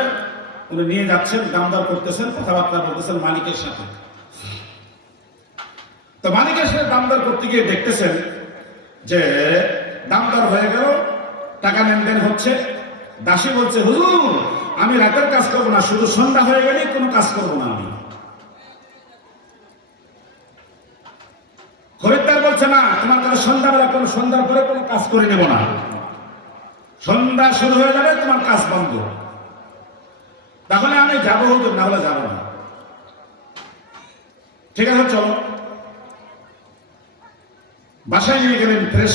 উনি নিয়ে যাচ্ছেন, দাম দর করতেছেন, কথাবার্তা বলতেছেন মালিকের সাথে। তো মালিকের সাথে দাম দর করতে গিয়ে দেখতেছেন যে দাম দর হয়ে গেল, টাকা লেনদেন হচ্ছে। দাসী বলছে, হুজুর আমি রাতের কাজ করবো না, শুধু সন্ধ্যা হয়ে গেলেই কোনো কাজ করবো না আমি। খরিদ্দার বলছে, না তোমার কাছে সন্ধ্যাবেলা কোনো, সন্ধ্যার পরে কোনো কাজ করে নেব না, সন্ধ্যা শুরু হয়ে যাবে তোমার কাজ বন্ধ। তাহলে আমি যাবো হুজুর, না হলে যাবো না। ঠিক আছে চলো। বাসায় নিয়ে গেলেন, ফ্রেশ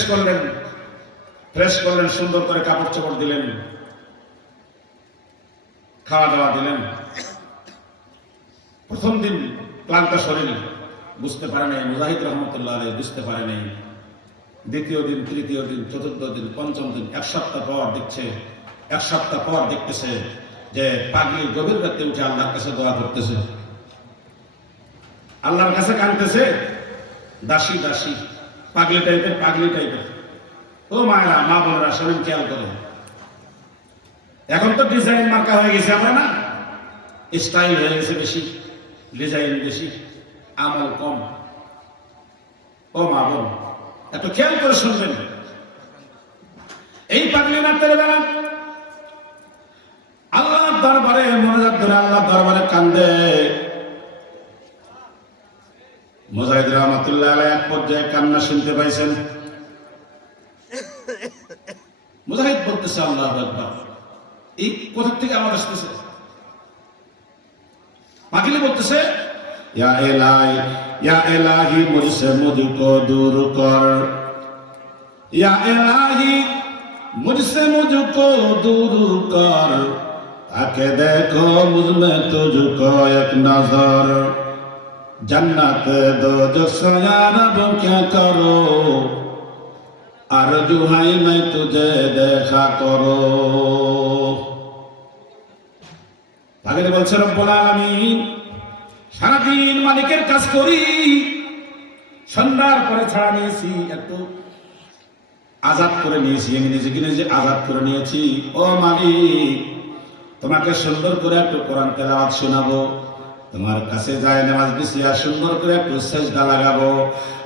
করলেন, সুন্দর করে কাপড় চোপড় দিলেন, খাওয়া দাওয়া দিলেন। প্রথম দিন ক্লান্ত শরীর, বুঝতে পারে নাই মুজাহিদ রহমতুল্লাহ আলাইহি, বুঝতে পারে নাই। দ্বিতীয় দিন, তৃতীয় দিন, চতুর্থ দিন, পঞ্চম দিন, এক সপ্তাহ পর দেখতেছে যে পাগলি গভীর রাতে উঠে আল্লাহর কাছে দোয়া করতেছে, আল্লাহর কাছে কাঁদতেছে। দাসী পাগলি টাইপের। ও মায়েরা, মা বোনেরা শোনেন, খেয়াল করেন। এখন তো ডিজাইন মার্কা হয়ে গেছে, আমরা না, স্টাইল হয়ে গেছে বেশি, ডিজাইন বেশি, আমল কম। ও মা বোন, একটু খেয়াল করে শুনবেন। এই পাগলি নাতের বেলা আল্লাহর দরবারে মনোজাত ধরে আল্লাহর দরবারে কান্দে। মুজাহিদ রহমাতুল্লাহ আলাইহি এক পর্যায়ে কান্না শুনতে পাইছেন। মুজাহিদ বলতেছে, আল্লাহু আকবার, এই কোথা থেকে আওয়াজ আসতেছে? পাগলি বলতেছে, ইয়া ইলাহি মুঝসে মুঝকো দূর কর, ইয়া ইলাহি মুঝসে মুঝকো দূর কর, তাকে দেখো মুঝমে তুঝকো এক নজর, जन्नत दो जो सया रब क्या करो, आरज़ू है मैं तुझे देखा करो। পাগলি বলছে, রব্বুল আলামিন, সারাদিন মালিকের কাজ করি, সন্ধ্যার পরে ছাড়া নিয়েছি, একটু আজাদ করে নিয়েছি, আমি নিজেকে নিজে আজাদ করে নিয়েছি। ও মালিক, তোমাকে সুন্দর করে একটু কোরআন তেলাওয়াত শোনাবো, তোমার কাছে যায় নামাজ বিছিয়া সুন্দর করে একটু সেজদা লাগাবো।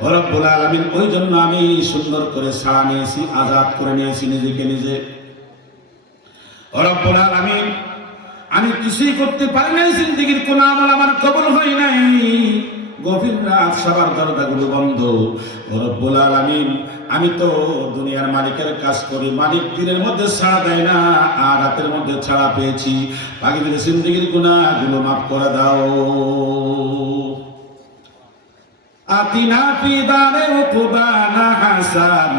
ও রব্বুল আলামিন, ওই জন্য আমি সুন্দর করে ছাড়া নিয়েছি, আজাদ করে নিয়েছি নিজেকে নিজে। ও রব্বুল আলামিন, আমি কিছুই করতে পারি নাই, জিন্দেগির কোন আমল আমার কবুল হয় নাই, গভীর রাত সবার দরজাগুলো বন্ধ। ও রব্বুল আলামিন, আমি তো দুনিয়ার মালিকের কাজ করি, মালিক দিনের মধ্যে ছাড়া দেয় না, আর রাতের মধ্যে ছাড়া পেয়েছি, বাকিদের জিন্দেগির গুনাহগুলো মাফ করে দাও। আতিনা ফি দারে উকবানা হাসান,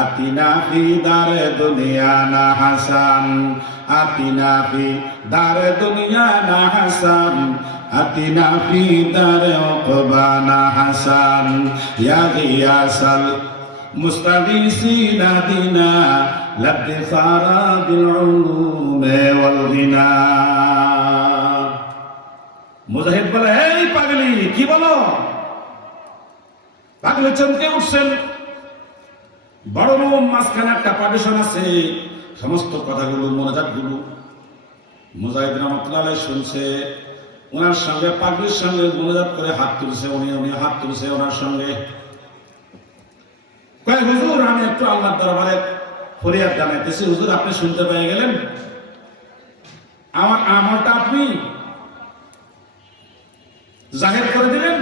আতিনা ফি দারে দুনিয়া না হাসান, আতিনা ফি দারে দুনিয়া না হাসান, আতিনা ফি দারে উকবানা হাসান, ইয়া গিয়াসাল মুস্তাগীসিনা দিনা লাবদিখারা বিল উলুমে ওয়াল গিনা। মুজাহিদ বলে, এই পাগলি, কি বলো? পাগলি চমকে উঠছেন। বড় রুম, মাঝখানে একটা পার্টিশন আছে, সমস্ত কথাগুলো মোনাজাতগুলো মুজাহিদ রহমাতুল্লাহ আলাইহি শুনছে। ওনার সঙ্গে পাগলির সঙ্গে মোনাজাত করে হাত তুলছে, উনি হাত তুলছে ওনার সঙ্গে। কয়, হুজুর, আমি একটু আল্লাহর দরবারে ফরিয়াদ জানাইতেছি, হুজুর আপনি শুনতে পেয়ে গেলেন, আমার আমলটা আপনি জাহির করে দিলেন,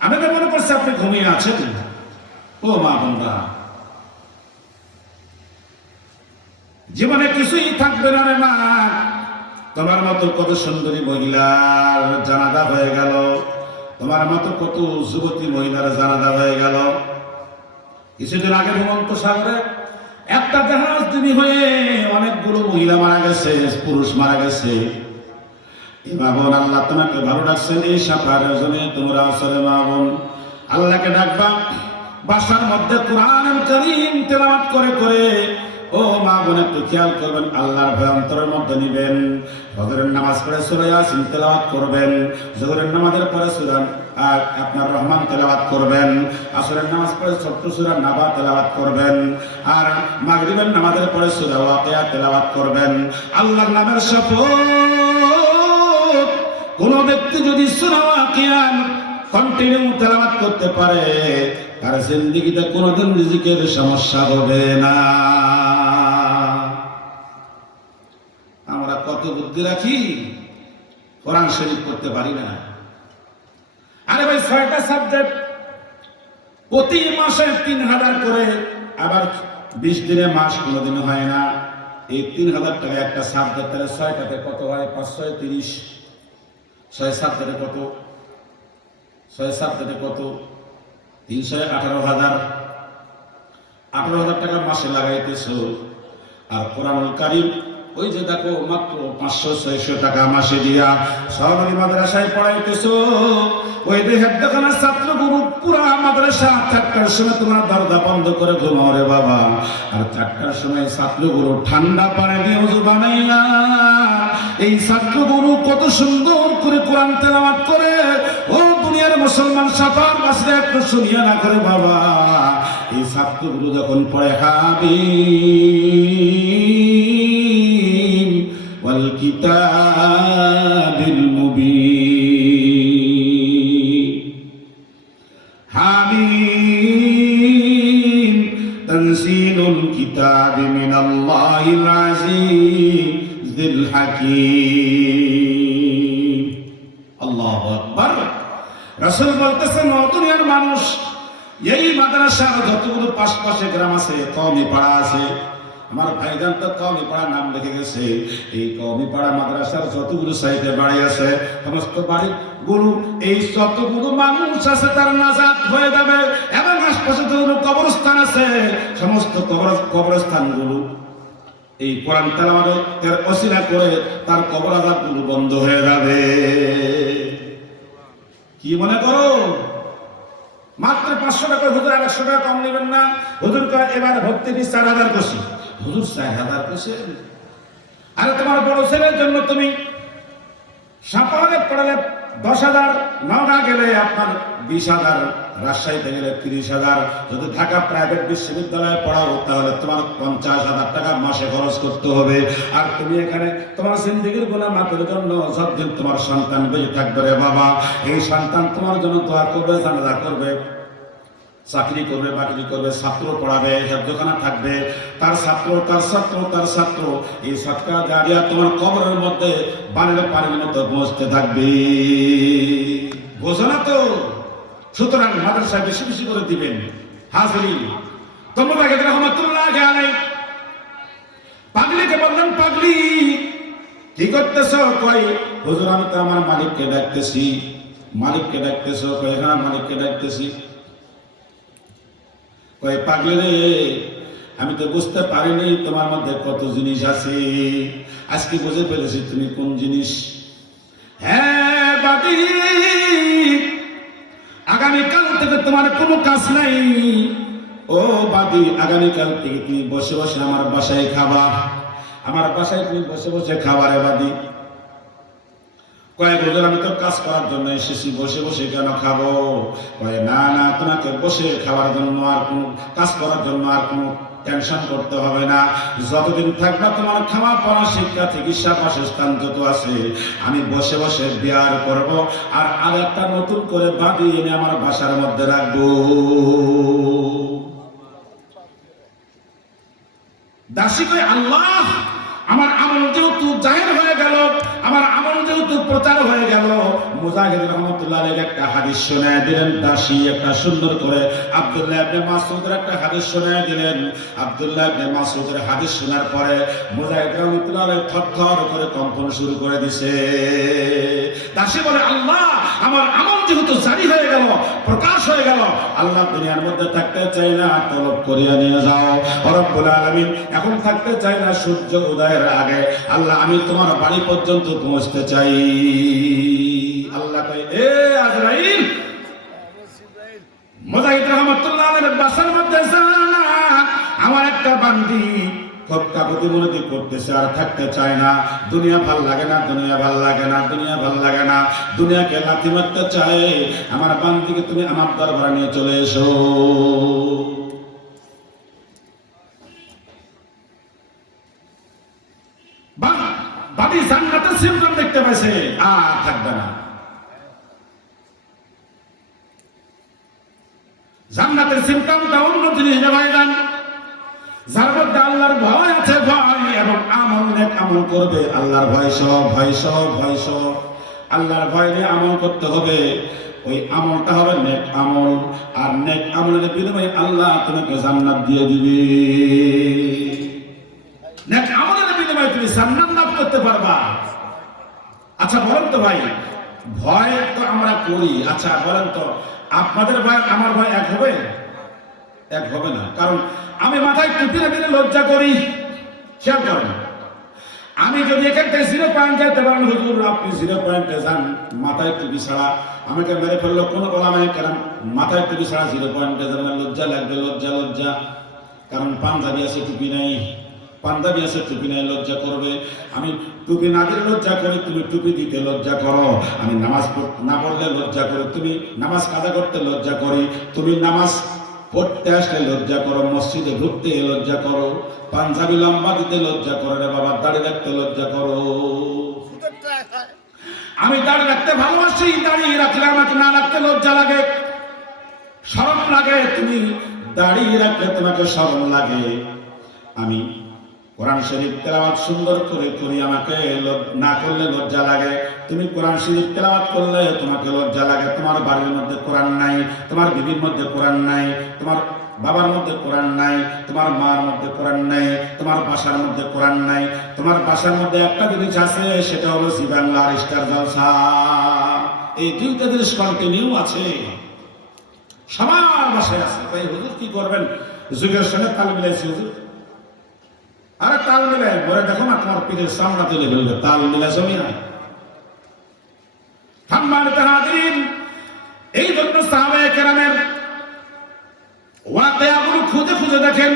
আমি তো মনে করছি আপনি ঘুমিয়ে আছেন। ও মা বোনরা, জীবনে কিছুই থাকবে না রে মা, তোমার মতো কত সুন্দরী মহিলার জানাজা হয়ে গেল, তোমার মতো কত যুবতী মহিলার জানাজা হয়ে গেল। কিছুদিন আগে ভূমন্ত সাগরে একটা জাহাজ ডুবি হয়ে অনেকগুলো মহিলা মারা গেছে, পুরুষ মারা গেছে। মা বোন, আল্লাহ তোমাকে ভালো রাখছেন, এই সাফারের জন্য তোমরা আসলে মা বোন আল্লাহকে ডাকবা, বাসার মধ্যে কোরআনুল কারীম তেলাওয়াত করে করে। ও মা বোন, একটু খেয়াল করবেন, আল্লাহর ভয় অন্তরের মধ্যে নিবেন। ফজরের নামাজ পড়ে সূরা ইয়াসিন তেলাওয়াত করবেন, যোহরের নামাজের পরে সূরা আর আপনার রহমান তেলাওয়াত করবেন, আসরের নামাজ পড়ে ছোট্ট সূরা নাবা তেলাওয়াত করবেন, আর মাগরিবের নামাজের পরে সূরা ওয়াকিয়া তেলাওয়াত করবেন। আল্লাহর নামের শপথ, কোন ব্যক্তি যদি সূরা ওয়াকিয়া কন্টিনিউ তেলাওয়াত করতে পারে, তার জিন্দেগিতে কোনোদিন রিজিকের সমস্যা হবে না। আমরা কত বুদ্ধি রাখি, কোরআন শরীফ করতে পারি না। আরে ভাই, 6টা সাবজেক্ট, প্রতি মাসে 3000 করে, আবার 20 দিনে মাস কোনোদিন হয় না। এই 3000 টাকা একটা সাবজেক্ট, তাহলে 6টাতে কত হয়? 530। 6 সাবজেক্টে কত? 6 সাবজেক্টে কত? 318,000। 18,000 টাকা মাসে লাগাইতেছো। আর কোরআনুল কারীম ওই যে দেখো, মাত্র 500-600 টাকা মাসে দিয়া সরকারি মাদ্রাসায় পড়াইতেছো। ওই যে হেডখানা ছাত্রগুলো পুরা মাদ্রাসা 4টার সময় তোমার দরজা বন্ধ করে ঘুমাও রে বাবা, আর 4টার সময় ছাত্রগুলো ঠান্ডা পানি দিয়ে ওযু বানাইয়া, এই ছাত্রগুলো কত সুন্দর করে কোরআন তেলাওয়াত করে। ও দুনিয়ার মুসলমান সাফার বাসরে একটু শুনিয়া না করে বাবা, এই ছাত্রগুলো যখন পড়ে হামিম ওয়াল কিতাবিল মুবিন, হামিম তানসিলুল কিতাবি মিনাল্লাহিল আজিজিল হাকীম। আল্লাহু আকবার। রাসূল বলতেছেন, ও দুনিয়ার মানুষ, এই মাদ্রাসার যতগুলো পাশে গ্রাম আছে, কওমি পাড়া আছে, আমার ভাইজান তো কওমি পাড়া নাম রেখে গেছে, এই কওমি পাড়া মাদ্রাসার যতগুলো সাইডে বাড়ি আছে, সমস্ত বাড়িগুলো এই যতগুলো মানুষ আছে তার নাজাত হয়ে যাবে। এবং আশপাশে যতগুলো কবরস্থান আছে, সমস্ত কবরস্থানগুলো এই কোরআন তেলাওয়াতের ওসিলা করে তার কবর আযাবগুলো বন্ধ হয়ে যাবে। কি মনে করো? মাত্র 500 টাকা হুজুর, আর 100 টাকা কম নেবেন না। হুজুর কয় এবার ভর্তি ফিস 4000 করছি। হুজুর 4000 করছে? আরে তোমার বড় ছেলের জন্য তুমি সাপাহারে পড়ালে 10,000, নওগাঁ গেলে আপনার 20,000, রাজশাহীতে গেলে 30,000, যদি ঢাকা প্রাইভেট বিশ্ববিদ্যালয়ে পড়াও তাহলে তোমার 50,000 টাকা মাসে খরচ করতে হবে। আর তুমি এখানে তোমার জিন্দেগির গুনাহ মাফের জন্য যতদিন তোমার সন্তান বেঁচে থাকবে রে বাবা, এই সন্তান তোমার জন্য দোয়া করবে, জানাজা করবে, চাকরি করবে, বাকরি করবে, ছাত্র পড়াবে, হেফজখানা থাকবে, তার ছাত্র তার ছাত্র তার ছাত্র, এই সৎকা জারিয়া তোমার কবরের মধ্যে বানের পানির মতো পৌঁছতে থাকবে। বোঝো না তো? সুতরাং মাদ্রাসায় বেশি বেশি করে দিবেন। হাজিরিন, তোমরা রহমাতুল্লাহ আলাইহি পাগলিকে বললেন, পাগলি কি করতেছ? কই হুজুর আমি তো আমার মালিককে ডাকতেছি। মালিককে ডাকতেছ? কই হ্যাঁ মালিককে ডাকতেছি। কই পাগলি রে, আমি তো বুঝতে পারিনি তোমার মধ্যে কত জিনিস আছে, আজকে বুঝে ফেলেছি তুমি কোন জিনিস। হ্যাঁ বাদি, আগামীকাল থেকে তোমার কোনো কাজ নাই। ও বাদি, আগামীকাল থেকে তুমি বসে বসে আমার বাসায় খাবা, আমার বাসায় তুমি বসে বসে খাবা রে বাদি। কয়েক বছর আমি তো কাজ করার জন্য এসেছি, বসে বসে কেন খাবো? কয়ে না না, তোমাকে বসে খাওয়ার জন্য আর কোনো কাজ করার জন্য আর কোনো টেনশন করতে হবে না। যতদিন থাকবা তোমার খাওয়া পড়া শিক্ষা চিকিৎসা বাসস্থান যত আছে আমি বসে বসে বিয়ার করব, আর আরেকটা নতুন করে বাড়ি এনে আমার বাসার মধ্যে রাখবো। দাসী কই, আল্লাহ আমার আমল যেহেতু জাহির হয়ে গেল, আমার আমল যেহেতু প্রচার হয়ে গেল। মুজাহিদ রহমাতুল্লাহ আলাইহি একটা হাদিস শোনায় দিলেন। দাসী একটা সুন্দর করে আব্দুল্লাহ ইবনে মাসউদের একটা হাদিস শোনায় দিলেন। আব্দুল্লাহ ইবনে মাসউদের হাদিস শোনার পরে মুজাহিদ রহমাতুল্লাহ আলাইহি থরথর করে কম্পন শুরু করে দিছে। দাসী বলে, আল্লাহ আমার আমল যেহেতু জারি হয়ে গেল, প্রকাশ হয়ে গেল, আল্লাহ দুনিয়ার মধ্যে থাকতে চাই না, তলব করিয়া নিয়ে যাও। রব্বুল আলামিন এখন থাকতে চাই না, সূর্য উদয়ের আগে আল্লাহ আমি তোমার বাড়ি পর্যন্ত পৌঁছতে চাই। আল্লাহ কয়, এ আজরাইল, মুজাহিদ রাহমাতুল্লাহ আলাইহির বাসার মধ্যে জানা আমার একটা বান্দি খুব কাকুতি মিনতি করতেছে, আর থাকতে চায় না। দুনিয়া ভাল লাগে না, দুনিয়া ভাল লাগে না, দুনিয়া ভাল লাগে না, দুনিয়াকে লাথি মারতে চায়। আমার বান্দিকে তুমি আমার দরবারে নিয়ে চলে এসো। বাড়ি জান্নাতের সিমটম দেখতে পাইছে, আর থাকবে না। জান্নাতের সিমটমটা অন্য জিনিস না ভাইজান। যার মধ্যে আল্লাহর ভয় আছে, ভয় এবং আমল নেক আমল করবে, আল্লাহর ভয় সহ, ভয় সহ, ভয় সহ, আল্লাহর ভয় নিয়ে আমল করতে হবে। ওই আমলটা হবে নেক আমল, আর নেক আমলের বিনিময়ে আল্লাহ তোমাকে জান্নাত দিয়ে দিবে। নেক আমলের বিনিময়ে তুমি জান্নাত লাভ করতে পারবা। আচ্ছা বলেন তো ভাই, ভয় তো আমরা করি, আচ্ছা বলেন তো আপনাদের ভয় আমার ভয় এক হবে? এক হবে না। কারণ আমি মাথায় টুপি না দিলে লজ্জা করি। খেয়াল করেন, আমি যদি এখান থেকে 0 পয়েন্ট যাইতে পারেন, হুজুর আপনি 0 পয়েন্টে যান মাথায় টুপি ছাড়া, আমাকে মেরে ফেললো কোনো ওলামায়ে কেরাম, মাথায় টুপি ছাড়া 0 পয়েন্টে যাবেন, লজ্জা লাগবে, লজ্জা লজ্জা। কারণ পাঞ্জাবি আছে, টুপি নাই, পাঞ্জাবি আছে টুপি নাই লজ্জা করবে, আমি টুপি না দিলে লজ্জা করি, তুমি টুপি দিতে লজ্জা করো, আমি নামাজ না পড়লে লজ্জা করি, তুমি নামাজ কাজা করতে লজ্জা করি, তুমি নামাজ পড়তে আসলে লজ্জা করো, মসজিদে ঢুকতে লজ্জা করো, পাঞ্জাবি লম্বা দিতে লজ্জা করো রে বাবা, দাড়ি রাখতে লজ্জা করো। আমি দাড়ি রাখতে ভালোবাসি, দাড়ি রাখলে আমাকে না রাখতে লজ্জা লাগে, শরম লাগে, তুমি দাড়ি রাখলে তোমাকে শরম লাগে। আমি কোরআন শরীফ তেলাওয়াত সুন্দর করে করি, আমাকে না করলে লজ্জা লাগে, তুমি কোরআন শরীফ তেলাওয়াত করলে তোমাকে লজ্জা লাগে। তোমার বাড়ির মধ্যে কোরআন নাই, তোমার বিবির মধ্যে কোরআন নাই, তোমার বাবার মধ্যে কোরআন নাই, তোমার মার মধ্যে কোরআন নাই, তোমার বাসার মধ্যে কোরআন নাই, তোমার বাসার মধ্যে একটা জিনিস আছে, সেটা হলো জি বাংলা আর স্টার জলসা। এই দুইটা জিনিস কন্টিনিউ আছে, সবার বাসায় আছে। তাই হুজুর কি করবেন, যুগের সঙ্গে তাল মিলাইছি হুজুর। আরে তাল মিলাই বলে দেখো না, তোমার পিঠের সামনা তুলে ফেলবে, তাল মিলা জমি না। এই জন্য সাহাবায়ে কেরামের ওয়াকিয়াগুলো খুঁজে খুঁজে দেখেন।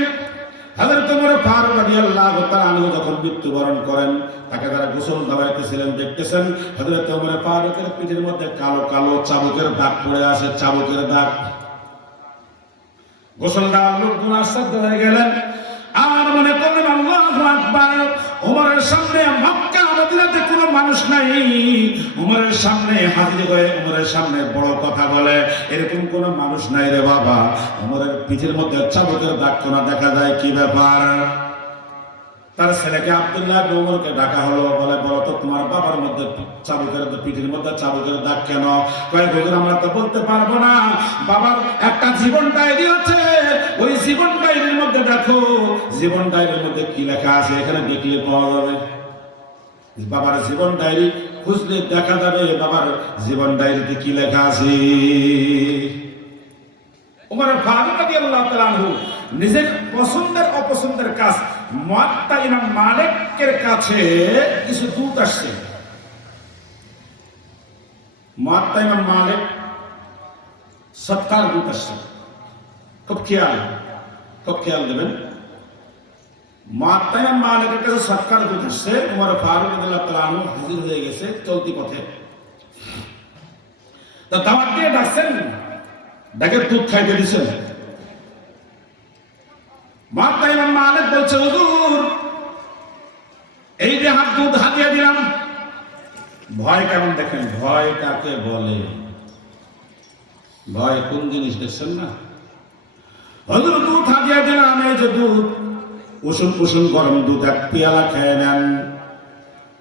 হযরত ওমর ফারুক রাদিয়াল্লাহু তাআলা আনহু যখন মৃত্যুবরণ করেন, তাকে যারা গোসল দেওয়াইতেছিলেন দেখতেছেন হযরত ওমর ফারুকের পিঠের মধ্যে কালো কালো চাবুকের দাগ পড়ে আছে, চাবুকের দাগ। গোসল দেওয়ার লোকগুলো আশ্চর্য হয়ে গেলেন, আর মনে করলেন আল্লাহু আকবার, ওমরের সামনে মক্কা মদিনাতে কোনো মানুষ নাই, ওমরের সামনে হাজির হয়ে ওমরের সামনে বড় কথা বলে এরকম কোনো মানুষ নাই রে বাবা। ওমরের পিঠের মধ্যে চাবুকের দাগ কোনা দেখা যায়, কি ব্যাপার? তার ছেলেকে আব্দুল্লাহ ইবনে ওমরকে ডাকা হলো, বলে বলো তো তোমার বাবার মধ্যে চাবুকের পিঠের মধ্যে চাবুকের দাগ কেন? কয় হুজুর আমরা তো বলতে পারবো না, বাবার একটা জীবন ডায়েরি আছে, ওই জীবন ডায়েরির মধ্যে দেখো, জীবন ডায়েরির মধ্যে কি লেখা আছে এখানে দেখলে পাওয়া যাবে। বাবার জীবন ডায়েরি খুঁজলে দেখা যাবে বাবার জীবন ডায়েরিতে কি লেখা আছে। ওমর ফারুক রাদিয়াল্লাহু তাআলা আনহু নিজের পছন্দের অপছন্দের কাজ, মুয়াত্তা ইমাম মালিকের কাছে কিছু দূত আসছে। মুয়াত্তা ইমাম মালিক সৎকার দূত আসছে, খুব খেয়াল দেবেন। মুয়াত্তা ইমাম মালিকের কাছে সৎকার দূত আসছে, ওমর ফারুক রাদিয়াল্লাহু তাআলা আনহু হাজির হয়ে গেছে চলতি পথে। তো দাওয়াত দিয়ে ডাকছেন, ডাকে দুধ খাইতে দিছেন। মুয়াত্তা ইমাম মালিক বলছে হুজুর এই যে দুধ হাতিয়ে দিলাম। ভয় কেমন দেখেন, ভয় কাকে বলে, ভয় কোন জিনিস দেখছেন না? হুজুর দুধ হাতিয়ে দিলাম, এই যে দুধ উষুম উষুম গরম দুধ, এক পেয়ালা খেয়ে নেন।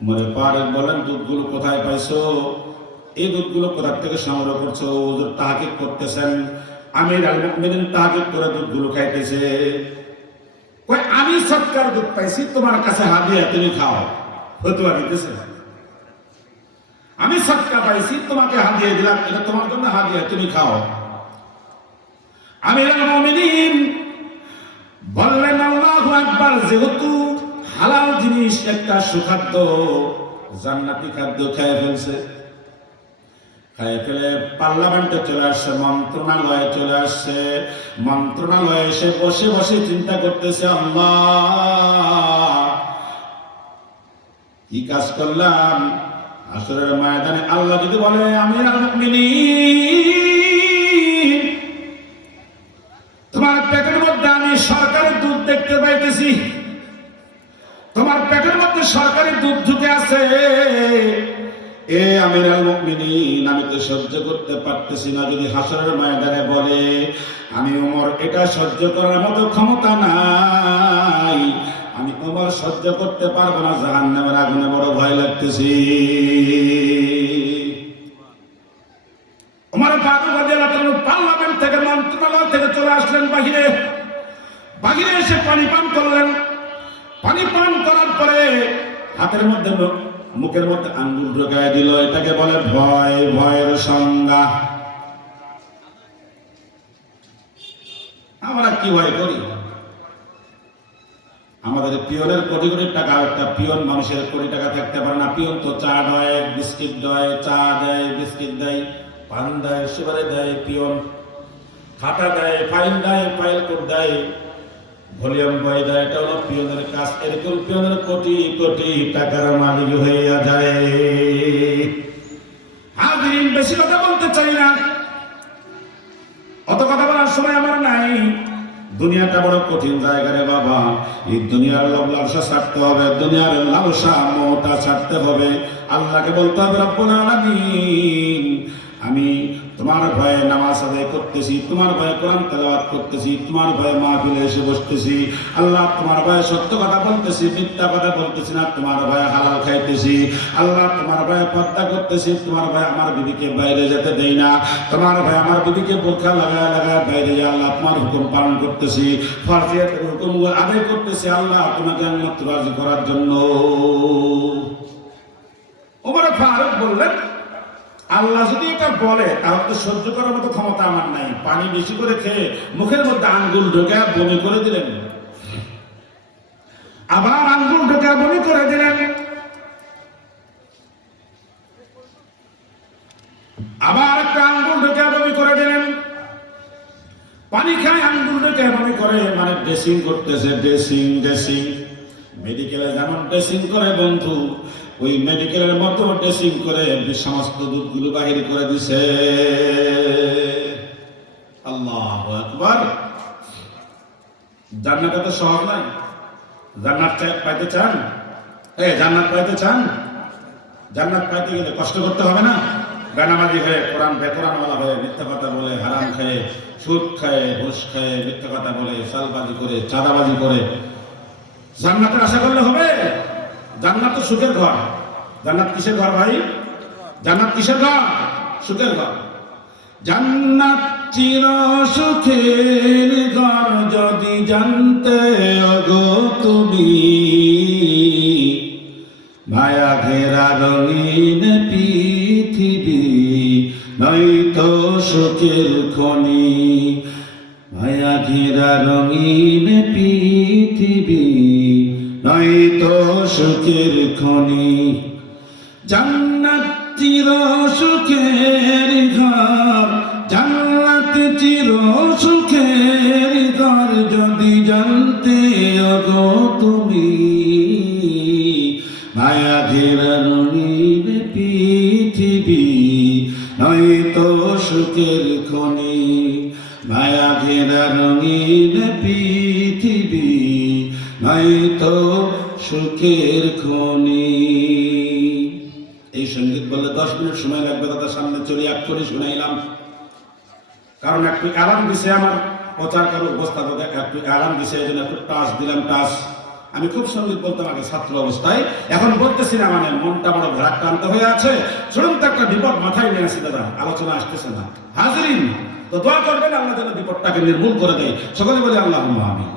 মনে পারেন বলেন দুধগুলো কোথায় পাইছো, এই দুধগুলো কোথা থেকে সংগ্রহ করছো? হুজুর তাহকিক করতেছেন, আমির আল মুমিনিন তাহকিক করে দুধগুলো খাইতেছে। কই আমি সৎকার দুধ পাইছি, তোমার কাছে হাদিয়া, তুমি খাও। ফতোয়া দিতেছে, আমি সৎকা পাইছি তোমাকে হাদিয়া দিলাম, এটা তোমার জন্য হাদিয়া, তুমি খাও। আমির আল মুমিনিন বললেন আল্লাহু আকবার, যেহেতু হালাল জিনিস একটা সুখাদ্য জান্নাতি খাদ্য খেয়ে ফেলছে, খাই ফেলে পার্লামেন্টে চলে আসছে, মন্ত্রণালয়ে চলে আসছে। মন্ত্রণালয়ে এসে বসে বসে চিন্তা করতেছে, আল্লাহ কি কাজ করলাম। হাসরের ময়দানে আল্লাহ যদি বলে আমিরুল মুমিনিন তোমার পেটের মধ্যে আমি সরকারি দুধ দেখতে পাইতেছি, তোমার পেটের মধ্যে সরকারি দুধ ঢুকে আছে, এ আমিরুল মুমিনিন আমি তো সহ্য করতে পারতেছি না। যদি হাসরের ময়দানে বলে আমি ওমর এটা সহ্য করার মতো ক্ষমতা নাই, আমি ওমর সহ্য করতে পারবো না, জাহান্নামের আগুনে বড় ভয় লাগতেছি। ওমর ফারুক রাদিয়াল্লাহু তাআলা পার্লামেন্ট থেকে মন্ত্রণালয় থেকে চলে আসলেন বাহিরে, বাহিরে এসে পানি পান করলেন। পানি পান করার পরে হাতের মধ্যে মুখের মধ্যে আঙ্গুল ঢোকায় দিল, এটাকে বলে ভয়, ভয়ের সংজ্ঞা। আমরা কি ভয় করি? আমাদের পিয়নের কোটি কোটি টাকা, একটা পিয়ন মানুষের কোটি টাকা থাকতে পারে না। পিয়ন তো চা দেয়, বিস্কিট দেয়, চা দেয়, বিস্কিট দেয়, পান দেয়, সুপারি দেয়, পিয়ন খাতা দেয়, ফাইল দেয়, ফাইল কোড দেয়, ভলিউম বয়দা, এটা হলো পিয়নের কাজ। এরকম পিয়নের কোটি কোটি টাকার মালিক হইয়া যায়। হাজিরিন, বেশি কথা বলতে চাই না, অত কথা বলার সময় আমার নাই। দুনিয়াটা বড় কঠিন জায়গা রে বাবা। এই দুনিয়ার লোভ লালসা ছাড়তে হবে, দুনিয়ার লালসা মোহটা ছাড়তে হবে। আল্লাহকে বলতে হবে, রব্বুল আলামিন, আমি তোমার ভয়ে নামাজ আদায় করতেছি, তোমার ভয়ে কোরআন তেলাওয়াত করতেছি, তোমার ভয়ে মাহফিলে এসে বসতেছি। আল্লাহ, তোমার ভয়ে সত্য কথা বলতেছি, মিথ্যা কথা বলতেছি না, তোমার ভয়ে হালাল খাইতেছি। আল্লাহ, তোমার ভয়ে পর্দা করতেছি, তোমার ভয়ে আমার বিবিকে বাইরে যেতে দেই না, তোমার ভয়ে আমার বিবিকে বোরখা লাগায় লাগায় বাইরে যায়। আল্লাহ, তোমার হুকুম পালন করতেছি, ফরজিয়াতের হুকুম আদায় করতেছি। আল্লাহ, তোমাকে একমাত্র রাজি করার জন্য। ওমর ফারুক বললেন, আল্লাহ যদি এটা বলে তাহলে তো সহ্য করার মতো ক্ষমতা আমার নাই। পানি বেশি করে খেয়ে মুখের মধ্যে আঙ্গুল ঢোকে বমি করে দিলেন, আবার আঙ্গুল ঢোকে বমি করে দিলেন, আবার একটা আঙ্গুল ঢোকে বমি করে দিলেন। পানি খায় আঙ্গুল ঢোকে বমি করে, মানে ড্রেসিং করতেছে। ড্রেসিং ড্রেসিং মেডিকেলে যেমন ড্রেসিং করে বন্ধু, ওই মেডিকেলের মতো ড্রেসিং করে সমস্ত দুধগুলো বাহির করে দিছে। আল্লাহু আকবার। জান্নাত তো সহজ নয়। জান্নাত পাইতে চান? জান্নাত পাইতে চান? জান্নাত পাইতে গেলে কষ্ট করতে হবে না? গানামাজি হয়ে, কোরআন বেকোরআনওয়ালা হয়ে, মিথ্যা কথা বলে, হারাম খায়, সুদ খায়, ঘুষ খায়, মিথ্যা কথা বলে, সালবাজি করে, চাঁদাবাজি করে জান্নাতের আশা করলে হবে? জান্নাত তো সুখের ঘর। জান্নাত কিসের ঘর ভাই? জান্নাত কিসের ঘর? সুখের ঘর। জান্নাত চির সুখের ঘর যদি জানতে ওগো তুমি, মায়া ঘেরা রঙিন পৃথিবী নয়তো সুখের খনি। মায়া ঘেরা রঙিন পৃথিবী নয়তো সুখের খনি। জান্নাত চির সুখের ঘর, জান্নাত চির সুখের ঘর যদি জানতে ওগো তুমি, মায়া ঘেরা রঙিন পৃথিবী নয়তো সুখের খনি। মায়া ঘেরা রঙিন পৃথিবী নয়তো সুখের খনি। এই সঙ্গীত বললে 10 মিনিট সময় লাগবে, তাদের সামনে চলে এক করে শুনাইলাম। কারণ একটু অ্যালার্ম দিছে আমার প্রচার কারো অবস্থা, একটু অ্যালার্ম দিছে, এই জন্য একটু টাচ দিলাম। টাচ আমি খুব সঙ্গীত বলতাম আগে ছাত্র অবস্থায়, এখন বলতেছি না, মানে মনটা বড় ভারাক্রান্ত হয়ে আছে। শুনুন তো, একটা বিপদ মাথায় নিয়ে আসি দাদা, আলোচনা আসতেছে না। হাজিরিন, তো দোয়া করবেন আল্লাহ যেন বিপদটাকে নির্মূল করে দেয়। সকলে বলি আল্লাহুম্মা আমিন।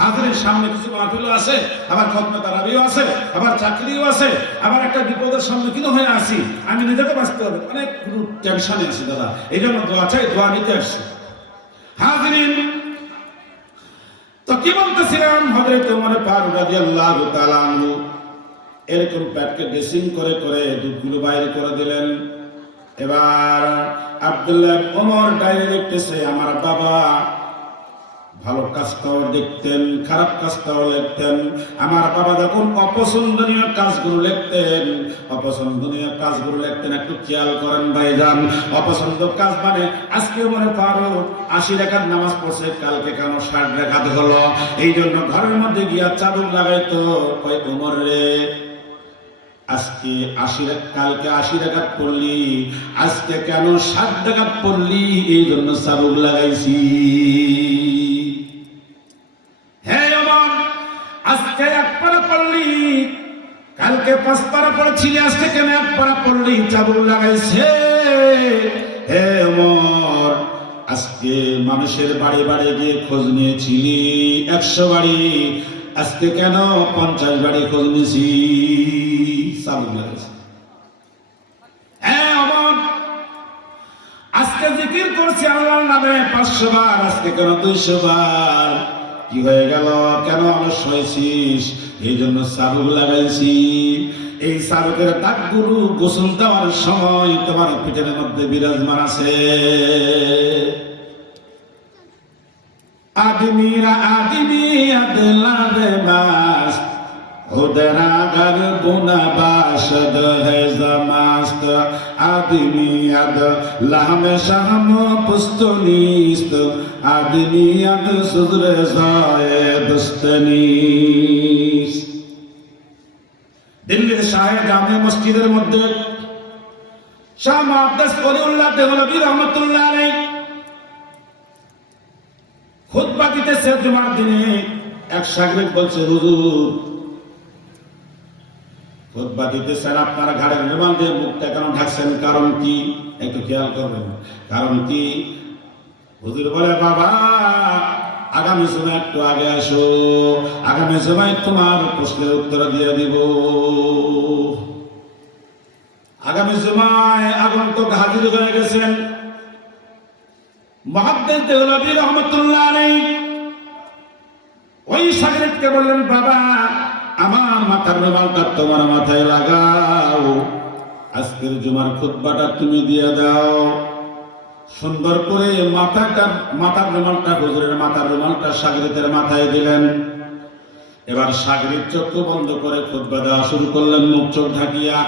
হাজিরের সামনে কিছু মাহফিলও আছে, আবার খতমে তারাবিও আছে, আবার চাকরিও আছে, আবার একটা বিপদের সম্মুখীন হয়ে আসি। আমি নিজেকে বাঁচতে হবে, অনেক টেনশনে আছি দাদা, এই জন্য দোয়া চাই, দোয়া নিতে আসছি। হাজিরিন, তো কি বলতেছিলাম, হযরত ওমর ফারুক রাদিয়াল্লাহু তাআলা আনহু এরকম পেটকে ড্রেসিং করে করে দুধগুলো বাইরে করে দিলেন। এবার আব্দুল্লাহ ওমর ডাইরে দেখতেছে, আমার বাবা ভালো কাজটাও দেখতেন, খারাপ কাজটাও লিখতেন। আমার বাবা যখন অপছন্দনীয় কাজগুলো লিখতেন, অপছন্দনীয় কাজগুলো লিখতেন, একটু খেয়াল করেন ভাইজান। অপছন্দ কাজ মানে আজকে মনে পারো 80 রাকাত নামাজ পড়ছে, কালকে কেন 60 রাকাত হলো। এই জন্য ঘরের মধ্যে গিয়া চাদর লাগাইতো, কয় ওমর রে, আজকে 80 কালকে 80 রাকাত পড়লি, আজকে কেন 60 রাকাত পড়লি? এই জন্য চাদর লাগাইছি। আজকে 1 পারা পড়লি, কালকে 5 পারা পড়ছিলি, আজকে কেন 1 পারা পড়লি? চাদর লাগাইছে। হে ওমর, আজকে মানুষের বাড়ি বাড়ি গিয়ে খোঁজ নিয়েছিলি 100 বাড়ি, আজকে কেন 50 বাড়ি খোঁজ নিয়েছি? চাদর লাগাইছে। হ্যাঁ ওমর, আজকে জিকির করছি আল্লাহর নামে 500 বার, আজকে কেন 200 বার? কি হয়ে গেল? কেন অলস হয়েছিস? এই জন্য চাদর লাগাইছি। এই চাদরের দাগগুলো গোসল দেওয়ার সময় তোমার পিঠের মধ্যে বিরাজমান আছে। आदमीरा आदमियत लागे मस्त खुदरा गर गुना बाशद है जमास्त आदमियत लाम शाम पुस्तनीस्त आदमियत सुदरे जाए दस्तनीस दिल्लीर शाहे जामे मस्जिदेर मध्य शाह मुहद्दिस वलिउल्लाह देहलवी रहमतुल्लाह अलैह খুতবা দিতেছে জুমার দিনে। এক শাগরিদ বলছে, হুজুর খুতবা দিতেছেন, আপনারা ঘাড়ের রুমাল দিয়ে মুখটা কেন ঢাকছেন, কারণ কি? একটু খেয়াল করবেন, কারণ কি? হুজুর বলে, বাবা আগামী সময় একটু আগে আসো, আগামী সময় তোমার প্রশ্নের উত্তর দিয়ে দিব। আগামী সময় আগন্তুক হাজির হয়ে গেছেন। মুহাদ্দিস দেহলভী রহমাতুল্লাহ আলাইহি ওই শাগরিদকে বললেন, বাবা আমার মাথার রুমালটা তোমার মাথায় লাগাও, আজকের জুমার খুতবাটা তুমি দিয়ে দাও। সুন্দর করে মাথার রুমালটা হুজুরের মাথার রুমালটা শাগরিদের মাথায় দিলেন। এবার শাগরিদ চক্ষু বন্ধ করে খুতবা দেওয়া শুরু করলেন, মুখ চোখ ঢাকিয়া।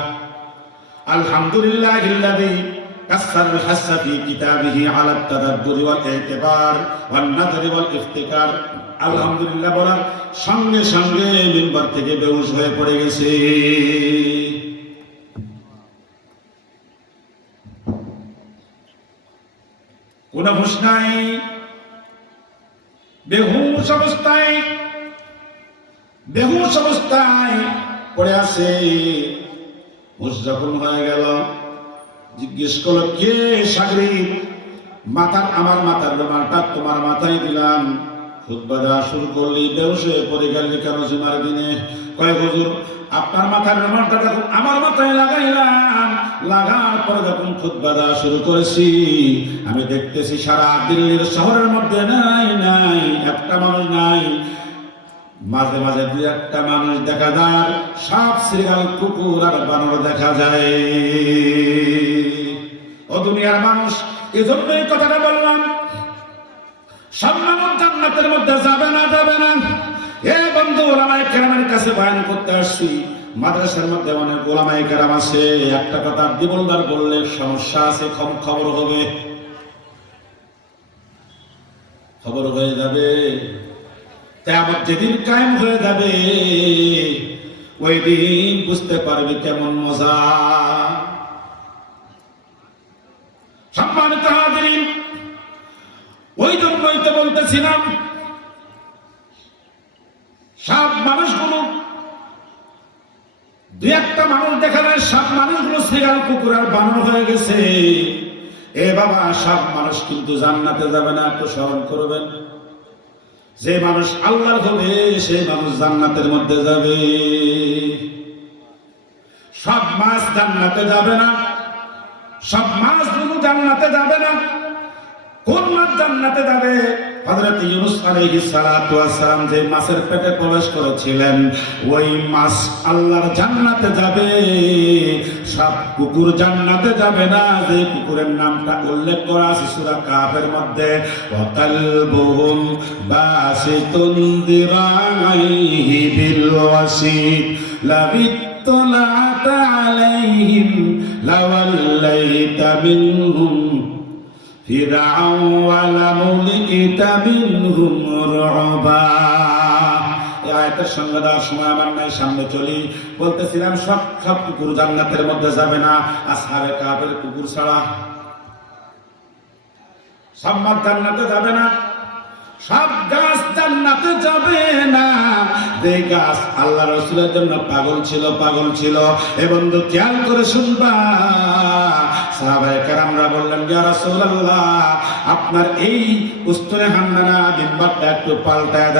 আলহামদুলিল্লাহিল্লাযী كسر الحس في كتابه على التدبر والاعتبار والنظر والافتكار আলহামদুলিল্লাহ বলার সঙ্গে সঙ্গে মিম্বার থেকে বেহুশ হয়ে পড়ে গেছে। কোন হুঁশ নাই, বেহুশ অবস্থায় পড়ে আছে। হুঁশ যখন হয়ে গেল, জিজ্ঞেস করলো, কে শাগরিদ? আমার মাথার রুমালটা তোমার মাথায় দিলাম, খুতবা দেওয়া শুরু করলি, বেহুশ হয়ে পড়ে গেলি কেন জুমার দিনে? কয়, হুজুর আপনার মাথার রুমালটা যখন আমার মাথায় লাগাইলাম, লাগার পরে যখন খুতবা দেওয়া শুরু করেছি, আমি দেখতেছি সারা দিল্লির শহরের মধ্যে নাই একটা মানুষ নাই, মাঝে মাঝে দুই একটা মানুষ দেখা যায়, সাপ শ্রীগাল কুকুর আর বানর দেখা যায়। ও দুনিয়ার মানুষ, এজন্যই কথাটা বললাম, সব মানুষ জান্নাতের মধ্যে যাবে না। এ বন্ধু, ওলামায়ে কেরামের কাছে বয়ান করতে আসছি, মাদ্রাসার মধ্যে অনেক ওলামায়ে কেরাম আছে, একটা কথা দিবলদার বললে সমস্যা আছে, খবর হয়ে যাবে। কিয়ামত যেদিন কায়েম হয়ে যাবে, ওই দিন বুঝতে পারবে কেমন মজা। সম্মানিত হাজিরিন, ওই জন্যই তো বলতেছিলাম, সব মানুষগুলো, দুই একটা মানুষ দেখা যায় সব মানুষগুলো শ্রীগাল কুকুর আর বানর হয়ে গেছে। এ বাবা, সব মানুষ কিন্তু জান্নাতে যাবে না, একটু স্মরণ করবেন। যে মানুষ আল্লাহর হবে সেই মানুষ জান্নাতের মধ্যে যাবে। সব মাছ জান্নাতে যাবে না, সব মাছগুলো জান্নাতে যাবে না। কোন মাছ জান্নাতে যাবে? হযরত ইউনূস আলাইহিস সালাতু ওয়াস সালাম যে মাছের পেটে প্রবেশ করেছিলেন, ওই মাছ আল্লাহর জান্নাতে যাবে। সব কুকুর জান্নাতে যাবে না, যে কুকুরের নামটা উল্লেখ করা আছে সূরা কাফের মধ্যে, ওয়া কালবুহুম বাসিতুন দিরাইহি বিল ওয়াসিদ লাবিত্তালাতা আলাইহিম লাওয়াল্লাইতা মিনহুম ফিরআউন ওয়া লামুলিতা মিনহুম রুবা। এই আয়াতের সঙ্গে দেওয়ার সময় আমার নাই, সামনে চলি। বলতেছিলাম সব কুকুর জান্নাতের মধ্যে যাবে না, আসহাবে কাফের কুকুর ছাড়া। সব মাছ জান্নাতে যাবে না, সব গাছ জান্নাতে যাবে না। যে গাছ আল্লাহ রাসূলের জন্য পাগল ছিল। এ বন্ধু, খেয়াল করে শুনবা। সাহাবায়ে কেরামরা বললেন, ইয়া রাসূলুল্লাহ, আপনার এই উস্তুনে হান্নানা মিম্বারটা একটু পাল্টায়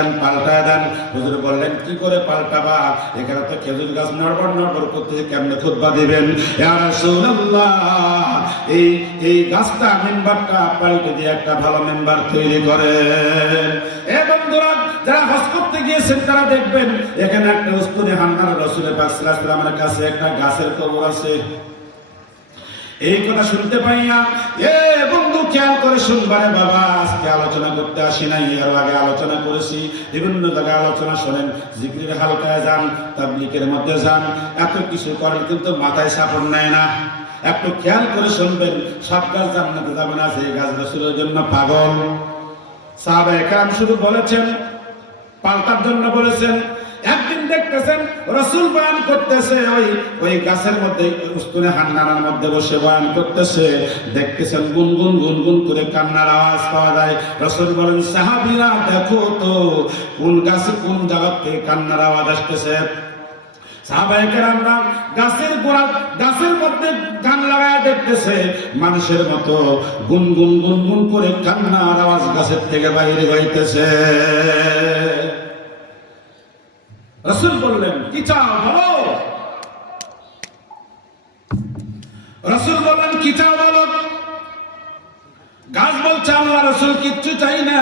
দেন। হুজুর বললেন, কি করে পাল্টাবা? এখানে তো খেজুর গাছ নড়বড় করতেছে, কেমনে খুতবা দিবেন? ইয়া রাসূলুল্লাহ, এই গাছটা মিম্বারটা পাল্টে দিয়ে একটা ভালো মিম্বার তৈরি করেন। এ বন্ধুরা, যারা হজ করতে গিয়েছেন তারা দেখবেন এখানে একটা উস্তুনে হান্নানা রাসূল পাক সাল্লাল্লাহু আলাইহি ওয়াসাল্লামের কাছে একটা গাছের কবর আছে। এই কথা শুনতে পাইয়া এ বন্ধু খেয়াল করে শুনবারে বাবা, আজকে আলোচনা করতে আসি নাই, এর আগে আলোচনা করেছি, বিভিন্ন জায়গায় আলোচনা শোনেন, জিকিরের হালকায় যান, তাবলীগের মধ্যে যান, এত কিছু করেন কিন্তু মাথায় সাপড় নেয় না। একটু খেয়াল করে শুনবেন, সব গাছ জান্নাতে যাবে না, সেই গাছ রাসূলের জন্য পাগল। সাহাবায়ে কেরাম শুধু বলেছেন, পাল্টার জন্য বলেছেন। একদিন দেখতেছেন রাসূল বয়ান করতেছে, ওই গাছের মধ্যে উস্তুনে হান্নানার মধ্যে বসে বয়ান করতেছে, দেখতেছেন গুনগুন গুনগুন করে কান্নার আওয়াজ পাওয়া যায়। রাসূল বলেন, সাহাবীরা দেখো তো কোন গাছে কোন জায়গা থেকে কান্নার আওয়াজ আসতেছে। সাহাবায়ে কেরামরা গাছের গোড়া, গাছের মধ্যে গান লাগায় দেখতেছে, মানুষের মতো গুনগুন গুনগুন করে কান্নার আওয়াজ গাছের থেকে বাইরে হইতেছে। রাসূল বললেন, কি চাও বলো। রাসূল বললেন, কি চাও বলো। গাছ বলছে, আল্লাহ রাসূল কিচ্ছু চাই না,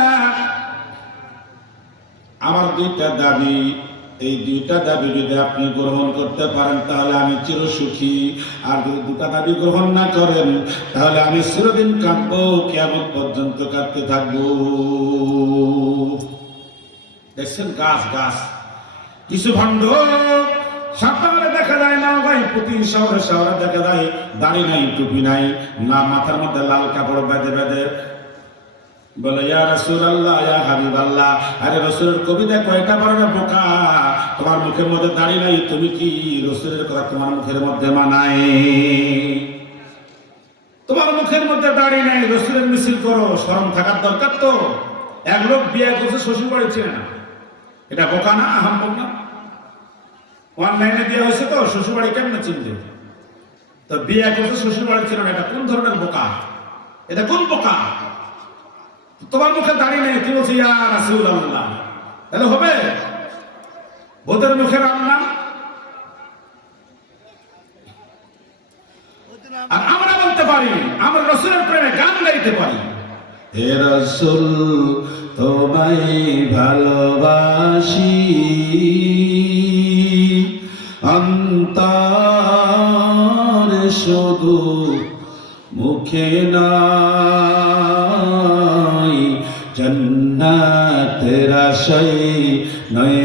আমার দুইটা দাবি, এই দুইটা দাবি যদি আপনি গ্রহণ করতে পারেন তাহলে আমি চিরসুখী, আর যদি দুটা দাবি গ্রহণ না করেন তাহলে আমি চিরদিন কাঁদবো, কিয়ামত পর্যন্ত কাঁদতে থাকবো। দেখছেন গাছ, গাছ কিছু ভণ্ড সকালে দেখা যায় না ভাই, প্রতি শহরে শহরে দেখা যায় দাড়ি নাই, টুপি নাই, না মাথার মধ্যে লাল কাপড় বেঁধে বেঁধে বলে, ইয়া রাসূলুল্লাহ, ইয়া হাবিবাল্লাহ, আরে রাসূলের কবিতা কয়টা বড় বোকা, তোমার মুখের মধ্যে দাড়ি নাই, তুমি কি রাসূলের কথা তোমার মুখের মধ্যে মানায়? তোমার মুখের মধ্যে দাড়ি নাই, রাসূলের মিছিল করো, শরম থাকার দরকার তো। এক লোক বিয়ে করছে, শ্বশুর বাড়ি ছিল না, এটা বোকা না, আহাম্মক না? অনলাইনে বিয়ে হয়েছে তো শ্বশুর বাড়ি কেমনে চিনবে? তো বিয়ে করছে, শ্বশুর বাড়ি ছিল না, এটা কোন ধরনের বোকা? এটা কোন বোকা? তোমার মুখে দাঁড়িয়ে নেই, কি বলছে ইয়া রাসূলুল্লাহ, তাহলে হবে? ওদের মুখে রাম নাম। আর আমরা বলতে পারি, আমরা রাসূলের প্রেমে গান গাইতে পারি, হে রাসূল তোমায় ভালোবাসি, অন্তরে শুধু মুখে নাই, জান্নাতের আশায় নয়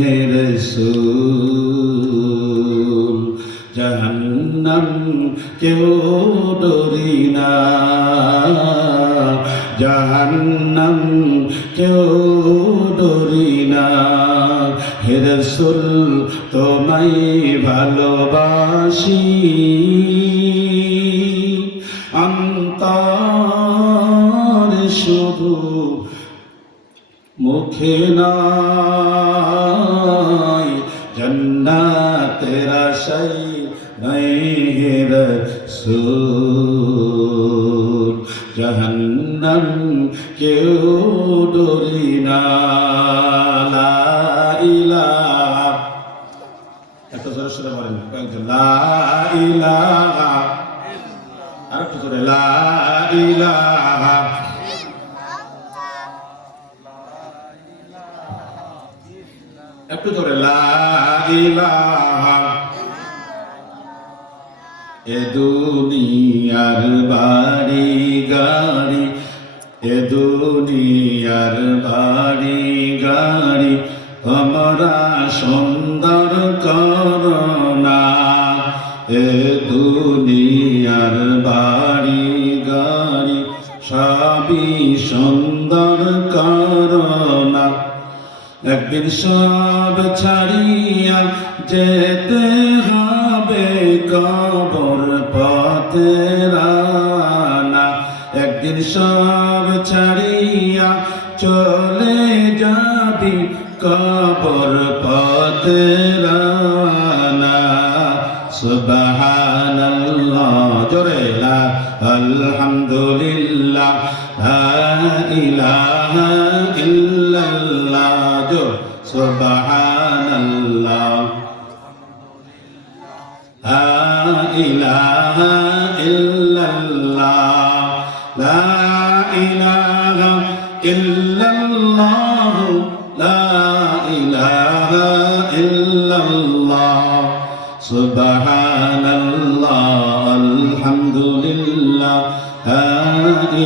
হে রাসূল, জাহান্নাম কেউ ডরি না, জাহান্নাম কেউ ডরি না, হে রাসূল তোমায় ভালোবাসি, অন্তরে শুধু মুখে নাই, জান্নাতের আশায় নাই হে রাসূল, জাহান্নাম কেউ ডরি না। লা ইলাহা, এত জোরে সুরে বলেন কয়েকজন, লা ইলাহা, আর একটু জোরে, লা ইলাহা, একটু জোরে, লা ইলাহা। এ দুনিয়ার বাড়ি গাড়ি, এ দুনিয়ার বাড়ি গাড়ি তোমরা সুন্দর করোনা, এ দুনিয়ার বাড়ি গাড়ি সবই সুন্দর করোনা, একদিন সব ছাড়িয়া যেতে হবে কবর পথে রানা, একদিন সব ছাড়িয়া চলে যাবি কবর পথে রানা। সুবহানাল্লাহ, জোরে লা আলহামদুলিল্লাহ, লা ইলাহা ইল্লাল্লাহ, জোর সুবহানাল্লাহ, লা ইলাহা ইল্লাল্লাহ, লা ইলাহা ইল্লাল্লাহ, লা ইলাহা ইল্লাল্লাহ, সুবহানাল্লাহ, আলহামদুলিল্লাহ।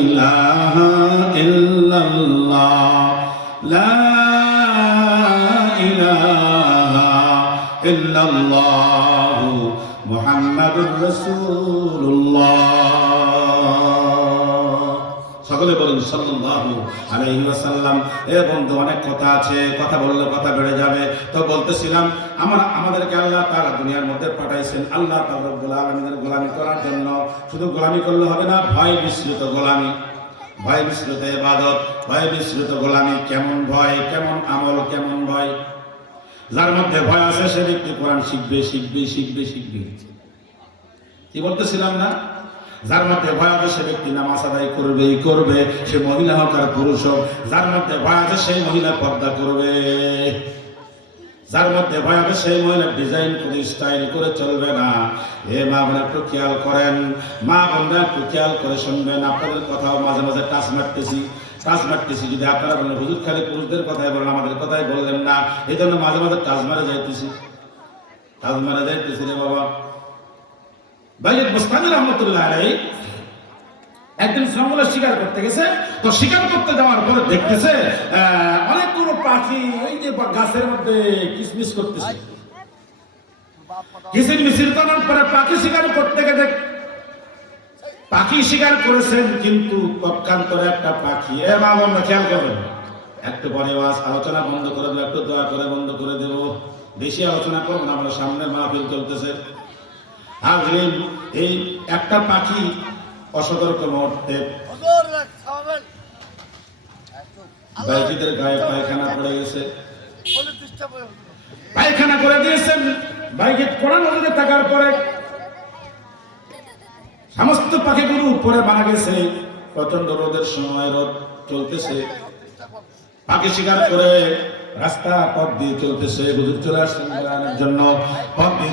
ইলাহা ইল্লাল্লাহ লা ইলাহা ইল্লাল্লাহ মুহাম্মাদুর রাসূলুল্লাহ। সকলে বলুন সাল্লাল্লাহু আলাইহি ওয়াসাল্লাম। এ বন্ধু, অনেক কথা আছে, কথা বললে কথা বেড়ে যাবে। তো বলতেছিলাম, আমাদেরকে আল্লাহ তাআলা দুনিয়ার মধ্যে পাঠাইছেন আল্লাহ পাক রব্বুল আলামিনের গোলামি করার জন্য। শুধু গোলামি করলে হবে না, ভয় মিশ্রিত গোলামি, ভয় মিশ্রিত ইবাদত, ভয় মিশ্রিত গোলামি। কেমন ভয়, কেমন আমল, কেমন ভয়? যার মধ্যে ভয় আছে সে ব্যক্তি কোরআন শিখবে শিখবে শিখবে শিখবে। কি বলতেছিলাম না? যার মধ্যে ভয় আছে সে ব্যক্তি নামাজ আদায় করবেই করবে, সে মহিলা হোক আর পুরুষ হোক। যার মধ্যে ভয় আছে সেই মহিলা পর্দা করবে, যার মধ্যে ভয় আছে সেই মহিলা ডিজাইন করে স্টাইল করে চলবে না। এ মা বোন একটু খেয়াল করেন, মা বোনরা একটু খেয়াল করে শুনবেন। আপনাদের কথাও মাঝে মাঝে টাচ মারতেছি। যদি আপনারা বলেন হুজুর খালি পুরুষদের কথাই বলেন, আমাদের কথাই বললেন না, এই জন্য মাঝে মাঝে টাচ মারা যাইতেছি রে বাবা। বাইরে মুস্তানি রহমতুল্লাহ আলাইহি একদিন শ্রমগুলো শিকার করতে গেছে। তো শিকার করতে যাওয়ার পরে দেখতেছে অনেকগুলো পাখি ওই যে গাছের মধ্যে কিসমিস করতেছে। কিসির করার পরে পাখি শিকার করতে গেছে, পাখি শিকার করেছেন, কিন্তু পক্ষান্তরে একটা পাখি, এ মা বোন খেয়াল করবেন, একটু পরে আলোচনা বন্ধ করে দেবো, একটু দোয়া করে বন্ধ করে দেবো, বেশি আলোচনা করবো না, আমরা সামনে মাহফিল চলতেছে। হাজরিন, এই একটা পাখি অসতর্ক মুহূর্তে বাইজিদের গায়ে পায়খানা পড়ে গেছে, পায়খানা করে দিয়েছেন। বাইজিদ কোরআন নজরে থাকার পরে সমস্ত পাখিগুলো উপরে মারা গেছে। প্রচন্ড রোদের সময়, রোদ চলতেছে, পাখি শিকার করে রাস্তা পথ দিয়ে চলতেছে। হুজুর চলে আসছেন জন্য পথ দিয়ে